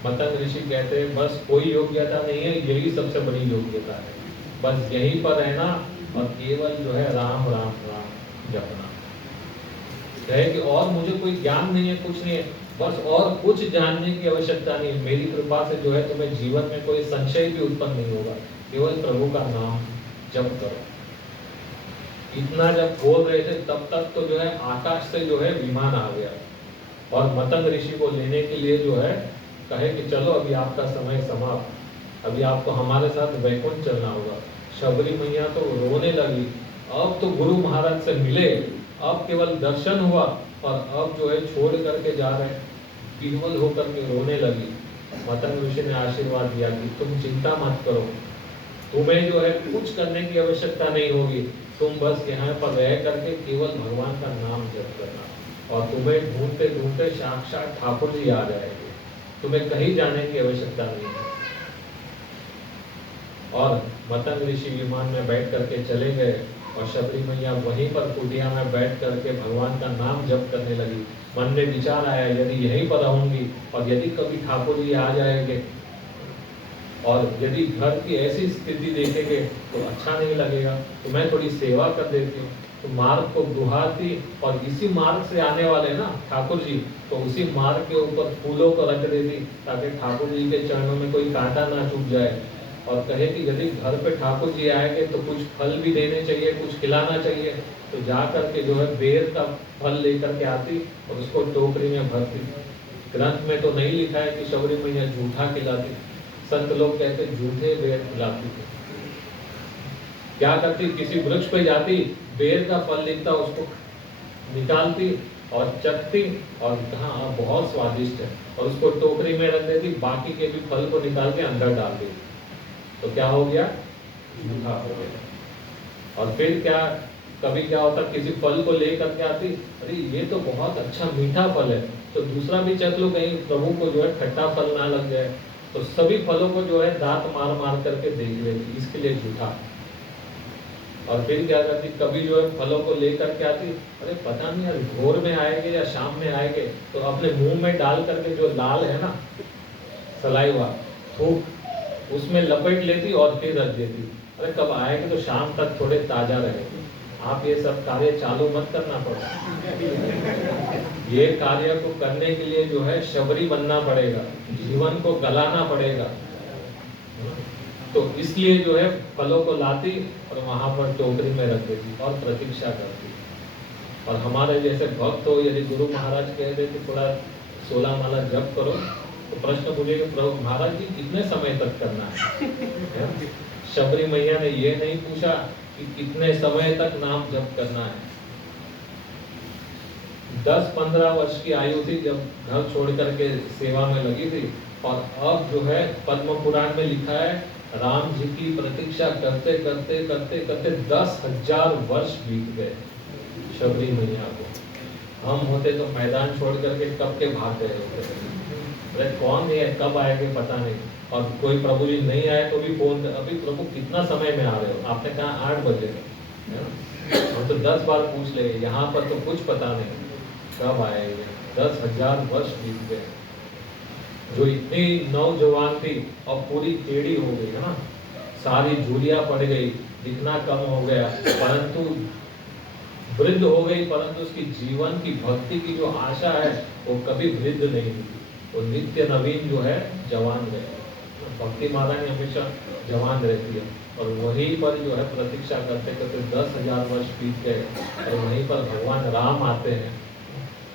मतंग ऋषि कहते हैं बस कोई योग्यता नहीं है, यही सबसे बड़ी योग्यता है। बस यहीं पर रहना और केवल जो है राम राम राम जपना। कहे कि और मुझे कोई ज्ञान नहीं है, कुछ नहीं है, बस और कुछ जानने की आवश्यकता नहीं है। मेरी कृपा से जो है तुम्हें जीवन में कोई संशय भी उत्पन्न नहीं होगा, केवल प्रभु का नाम जप करो। इतना जब बोल रहे थे तब तक तो जो है आकाश से जो है विमान आ गया और मतंग ऋषि को लेने के लिए जो है कहे कि चलो अभी आपका समय समाप्त, अभी आपको हमारे साथ वैकुंठ चलना होगा। शबरी मैया तो रोने लगी, अब तो गुरु महाराज से मिले, अब केवल दर्शन हुआ और अब जो है छोड़ करके जा रहे हैं, विह्वल होकर के रोने लगी। मतंग ऋषि ने आशीर्वाद दिया कि तुम चिंता मत करो, तुम्हें जो है कुछ करने की आवश्यकता नहीं होगी, तुम बस यहाँ पर रह करके केवल भगवान का नाम जप करना और तुम्हें ढूंढते ढूंढते साक्षात ठाकुर जी आ जाएंगे, तुम्हें कहीं जाने की आवश्यकता नहीं है। और मतंग ऋषि विमान में बैठ करके चले गए और शबरी मैया वहीं पर कुटिया में बैठ करके भगवान का नाम जप करने लगी। मन में विचार आया, यदि यहीं पर रहूंगी और यदि कभी ठाकुर जी आ जाएंगे और यदि घर की ऐसी स्थिति देखेंगे तो अच्छा नहीं लगेगा, तो मैं थोड़ी सेवा कर देती हूँ। तो मार्ग को दुहाती और इसी मार्ग से आने वाले ना ठाकुर जी, तो उसी मार्ग के ऊपर फूलों को रख देती ताकि ठाकुर जी के चरणों में कोई कांटा ना चुभ जाए। और कहे कि यदि घर पे ठाकुर जी आएंगे तो कुछ फल भी देने चाहिए, कुछ खिलाना चाहिए। तो जा करके जो है बेर का फल लेकर के आती और उसको टोकरी में भरती। ग्रंथ में तो नहीं लिखा है कि शबरी मैया झूठा खिलाती, संत लोग कहते झूठे बेर खिलाती थी। क्या करती, किसी वृक्ष पे जाती, बेर का फल दिखता उसको निकालती और चखती और कहा बहुत स्वादिष्ट है, और उसको टोकरी में रख देती, बाकी के भी फल को निकाल के अंदर डाल देती। तो क्या हो गया, झूठा हो गया। और फिर क्या, कभी क्या होता, किसी फल को लेकर के आती, अरे ये तो बहुत अच्छा मीठा फल है, तो दूसरा भी चख लो, कहीं प्रभु को जो है खट्टा फल ना लग जाए। तो सभी फलों को जो है दांत मार मार करके देख लेती, इसके लिए झूठा। और फिर क्या करती, कभी जो है फलों को लेकर के आती, अरे पता नहीं यार भोर में आएंगे या शाम में आएंगे, तो अपने मुंह में डाल करके जो लाल है ना सलाइवा थूक, उसमें लपेट लेती और फिर रख देती। अरे कब आएंगे तो शाम तक थोड़े ताजा रहेंगे। आप ये सब कार्य चालू मत करना पड़ेगा। ये कार्य को करने के लिए जो है शबरी बनना पड़ेगा, जीवन को गलाना पड़ेगा। तो इसलिए जो है फलों को लाती और वहां पर टोकरी में रख देती और प्रतीक्षा करती। और हमारे जैसे भक्त हो, यदि गुरु महाराज कह दे कि थोड़ा 16 माला जप करो, तो प्रश्न पूछेगा प्रभु महाराज जी कितने समय तक करना है? शबरी मैया ने ये नहीं पूछा कि कितने समय तक नाम जप करना है। 10-15 वर्ष की आयु थी जब घर छोड़ करके सेवा में लगी थी, और अब जो है पद्म पुराण में लिखा है राम जी की प्रतीक्षा करते करते करते करते 10,000 वर्ष बीत गए शबरी मैया को। हम होते तो मैदान छोड़ करके कब के भाग गए होते। अरे कौन है, कब आएंगे पता नहीं। और कोई प्रभु जी नहीं आए तो भी फोन, अभी प्रभु कितना समय में आ रहे हो? आपने कहा 8 बजे, हम तो 10 बार पूछ ले, यहाँ पर तो कुछ पता नहीं कब आएंगे। 10,000 वर्ष बीत गए। जो इतनी नौजवान थी और पूरी टेढ़ी हो गई है ना, सारी झुर्रियां पड़ गई, दिखना कम हो गया, परंतु वृद्ध हो गई, परंतु उसकी जीवन की भक्ति की जो आशा है वो कभी वृद्ध नहीं हुई, वो नित्य नवीन जो है जवान रहे। भक्ति माला में हमेशा जवान रहती है। और वहीं पर जो है प्रतीक्षा करते करते 10,000 वर्ष बीत गए और वहीं पर भगवान राम आते हैं।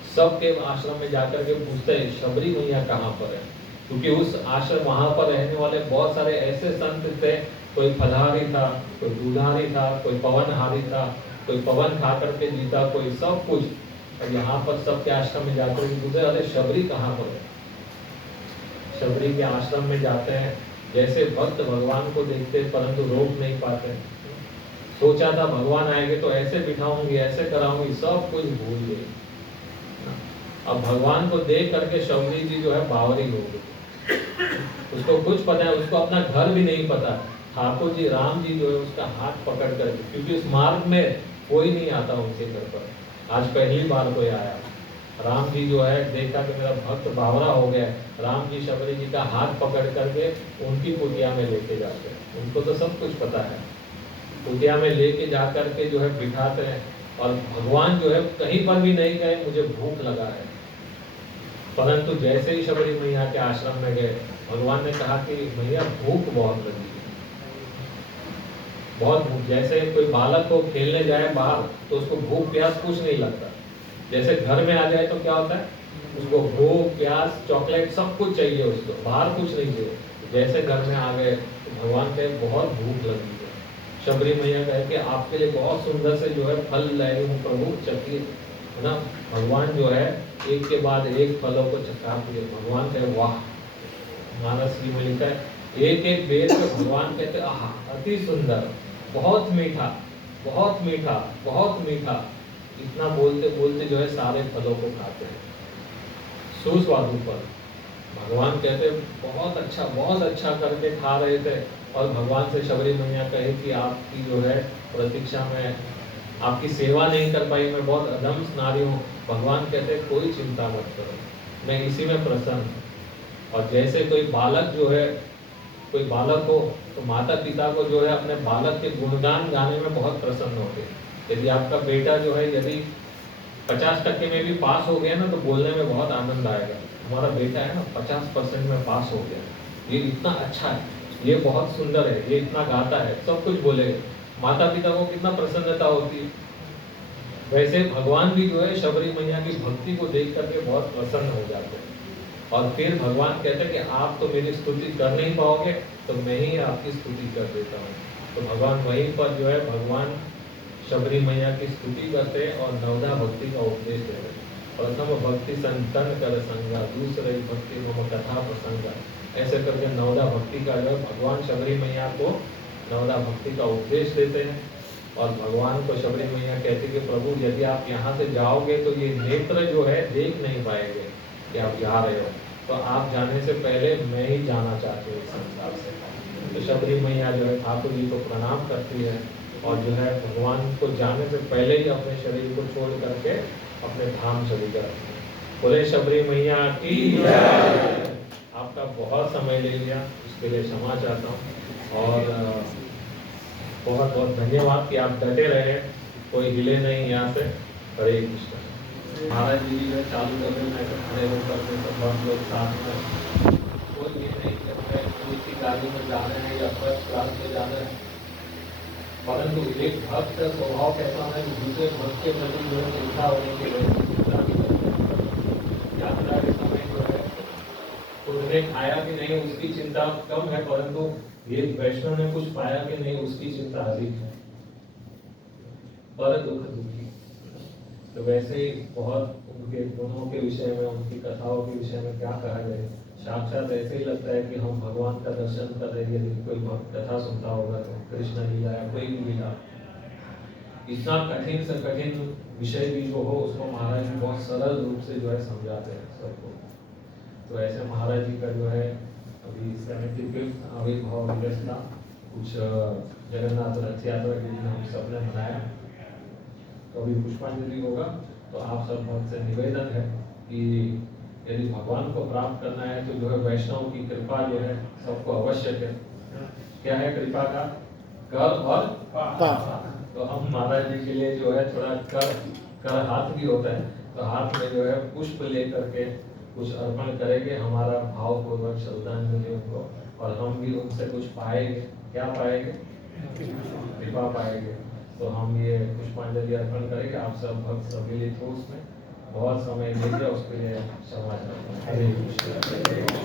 सबके आश्रम में जाकर के पूछते हैं शबरी मैया कहाँ पर है, क्योंकि उस आश्रम वहां पर रहने वाले बहुत सारे ऐसे संत थे, कोई फलाहारी था, कोई दूधारी था, कोई पवनहारी था, कोई पवन खा करके जीता, कोई सब कुछ। और यहाँ पर सबके आश्रम में जाकर के पूछते अरे शबरी कहाँ पर है। शबरी के आश्रम में जाते हैं, जैसे भक्त भगवान को देखते परंतु रोक नहीं पाते। सोचा था भगवान आएंगे तो ऐसे बिठाऊंगी, ऐसे कराऊंगी, सब कुछ भूल गई। अब भगवान को देख करके शबरी जी जो है बावरी हो गई। उसको कुछ पता है, उसको अपना घर भी नहीं पता। ठाकुर जी राम जी जो है उसका हाथ पकड़ कर, क्योंकि उस मार्ग में कोई नहीं आता उनके घर पर, आज पहली बार कोई आया। राम जी जो है देखा कि मेरा भक्त बावरा हो गया, राम जी शबरी जी का हाथ पकड़ करके उनकी कुटिया में लेके जाते हैं। उनको तो सब कुछ पता है। कुटिया में लेके जा करके जो है बिठाते हैं, और भगवान जो है कहीं पर भी नहीं गए मुझे भूख लगा है। परंतु जैसे ही शबरी मैया के आश्रम में गए, भगवान ने कहा कि मैया भूख बहुत लगी है, बहुत भूख। जैसे कोई बालक को खेलने जाए बाहर तो उसको भूख प्यास कुछ नहीं लगता, जैसे घर में आ जाए तो क्या होता है, उसको भूख प्यास चॉकलेट सब कुछ चाहिए, उसको बाहर कुछ नहीं चाहिए। जैसे घर में आ गए तो भगवान कहे बहुत भूख लगी है। शबरी मैया कहे कि आपके लिए बहुत सुंदर से जो है फल लाए हूँ प्रभु, चखिए, है ना। भगवान जो है एक के बाद एक फलों को चखा दिए। भगवान कहे वाह, मानस जी में लिखा है, एक एक वेद में भगवान कहते हैं आहा अति सुंदर, बहुत मीठा, बहुत मीठा, बहुत मीठा। इतना बोलते बोलते जो है सारे फलों को खाते हैं सुस्वादु फल। भगवान कहते बहुत अच्छा करके खा रहे थे, और भगवान से शबरी मैया कहे कि आपकी जो है प्रतीक्षा में आपकी सेवा नहीं कर पाई, मैं बहुत अधम नारी हूँ। भगवान कहते कोई चिंता मत करो, मैं इसी में प्रसन्न हूँ। और जैसे कोई बालक जो है, कोई बालक हो तो माता पिता को जो है अपने बालक के गुणगान गाने में बहुत प्रसन्न होते हैं। यदि आपका बेटा जो है यदि 50% में भी पास हो गया ना तो बोलने में बहुत आनंद आएगा, हमारा बेटा है ना 50% में पास हो गया, ये इतना अच्छा है, ये बहुत सुंदर है, ये इतना गाता है, सब कुछ बोलेगा। माता पिता को कितना प्रसन्नता होती है। वैसे भगवान भी जो है शबरी मैया की भक्ति को देख करके बहुत प्रसन्न हो जाते हैं। और फिर भगवान कहते हैं कि आप तो मेरी स्तुति कर नहीं पाओगे, तो मैं ही आपकी स्तुति कर देता हूँ। तो भगवान वहीं पर जो है भगवान शबरी मैया की स्तुति करते हैं और नवधा भक्ति का उपदेश देते हैं। प्रथम भक्ति संतन कर संगा, दूसरे भक्ति मम कथा प्रसंगा। ऐसे करके नवधा भक्ति का जो है भगवान शबरी मैया को नवधा भक्ति का उपदेश देते हैं। और भगवान को शबरी मैया कहती कि प्रभु यदि आप यहाँ से जाओगे तो ये नेत्र जो है देख नहीं पाएंगे कि आप जा रहे हो, तो आप जाने से पहले मैं ही जाना चाहती हूँ इस संसार से। तो शबरी मैया जो है ठाकुर जी को प्रणाम करती है और जो है भगवान को जाने से पहले ही अपने शरीर को छोड़ करके अपने धाम चली जाती है। बोले शबरी मैया की जय। आपका बहुत समय ले लिया, उसके लिए क्षमा चाहता हूँ। और बहुत बहुत धन्यवाद कि आप डटे रहे, कोई हिले नहीं यहाँ से। हरे कृष्ण। महाराज जी जो चालू कर देना है, खड़े होकर के सब लोग साथ में, कोई ये नहीं करता है कोई सी गाड़ी में जा रहे हैं या फर्स्ट क्लास में जा रहे हैं, परंतु एक भक्त का स्वभाव कैसा है कि दूसरे भक्त के प्रति जो है चिंता होने की चिंता भी करते हैं। यात्रा के समय जो है उन्होंने खाया कि नहीं उसकी चिंता कम है, परंतु ये वैष्णव ने कुछ पाया कि नहीं उसकी चिंता अधिक है। पर दुख दुखी। तो वैसे ही बहुत उनके गुणों के विषय में, उनकी कथाओं के विषय में क्या कहा जाए, साक्षात ऐसे ही लगता है कि हम भगवान का दर्शन कर रहे हैं। यदि कोई भक्त कथा सुनता होगा तो कृष्ण लीला या कोई भी लीला, इतना कठिन से कठिन विषय भी जो हो उसको महाराज जी बहुत सरल रूप से जो है समझाते हैं सबको। तो ऐसे महाराज जी का जो है अभी 75th आविर्भाव दिवस था, कुछ जगन्नाथ रथ यात्रा के दिन हम सबने मनाया। तो अभी पुष्पांजलि होगा, तो आप सब भक्त से निवेदन है कि यदि भगवान को प्राप्त करना है तो जो है वैष्णव की कृपा जो है सबको आवश्यक है। क्या है कृपा का? कर और पार। तो हम महाराज जी के लिए जो है थोड़ा कर हाथ भी होता है, तो हाथ में जो है पुष्प लेकर के कुछ अर्पण करेंगे, हमारा भावपूर्वक श्रद्धांजलि उनको, और हम भी उनसे कुछ पाएंगे। क्या पाएंगे? कृपा पाएंगे। तो हम ये पुष्पांजलि अर्पण करेंगे, आप सब भक्त सम्मिलित हो उसमें। बहुत समय ले लिया, उसके लिए क्षमा चाहता हूँ। हरे कृष्ण।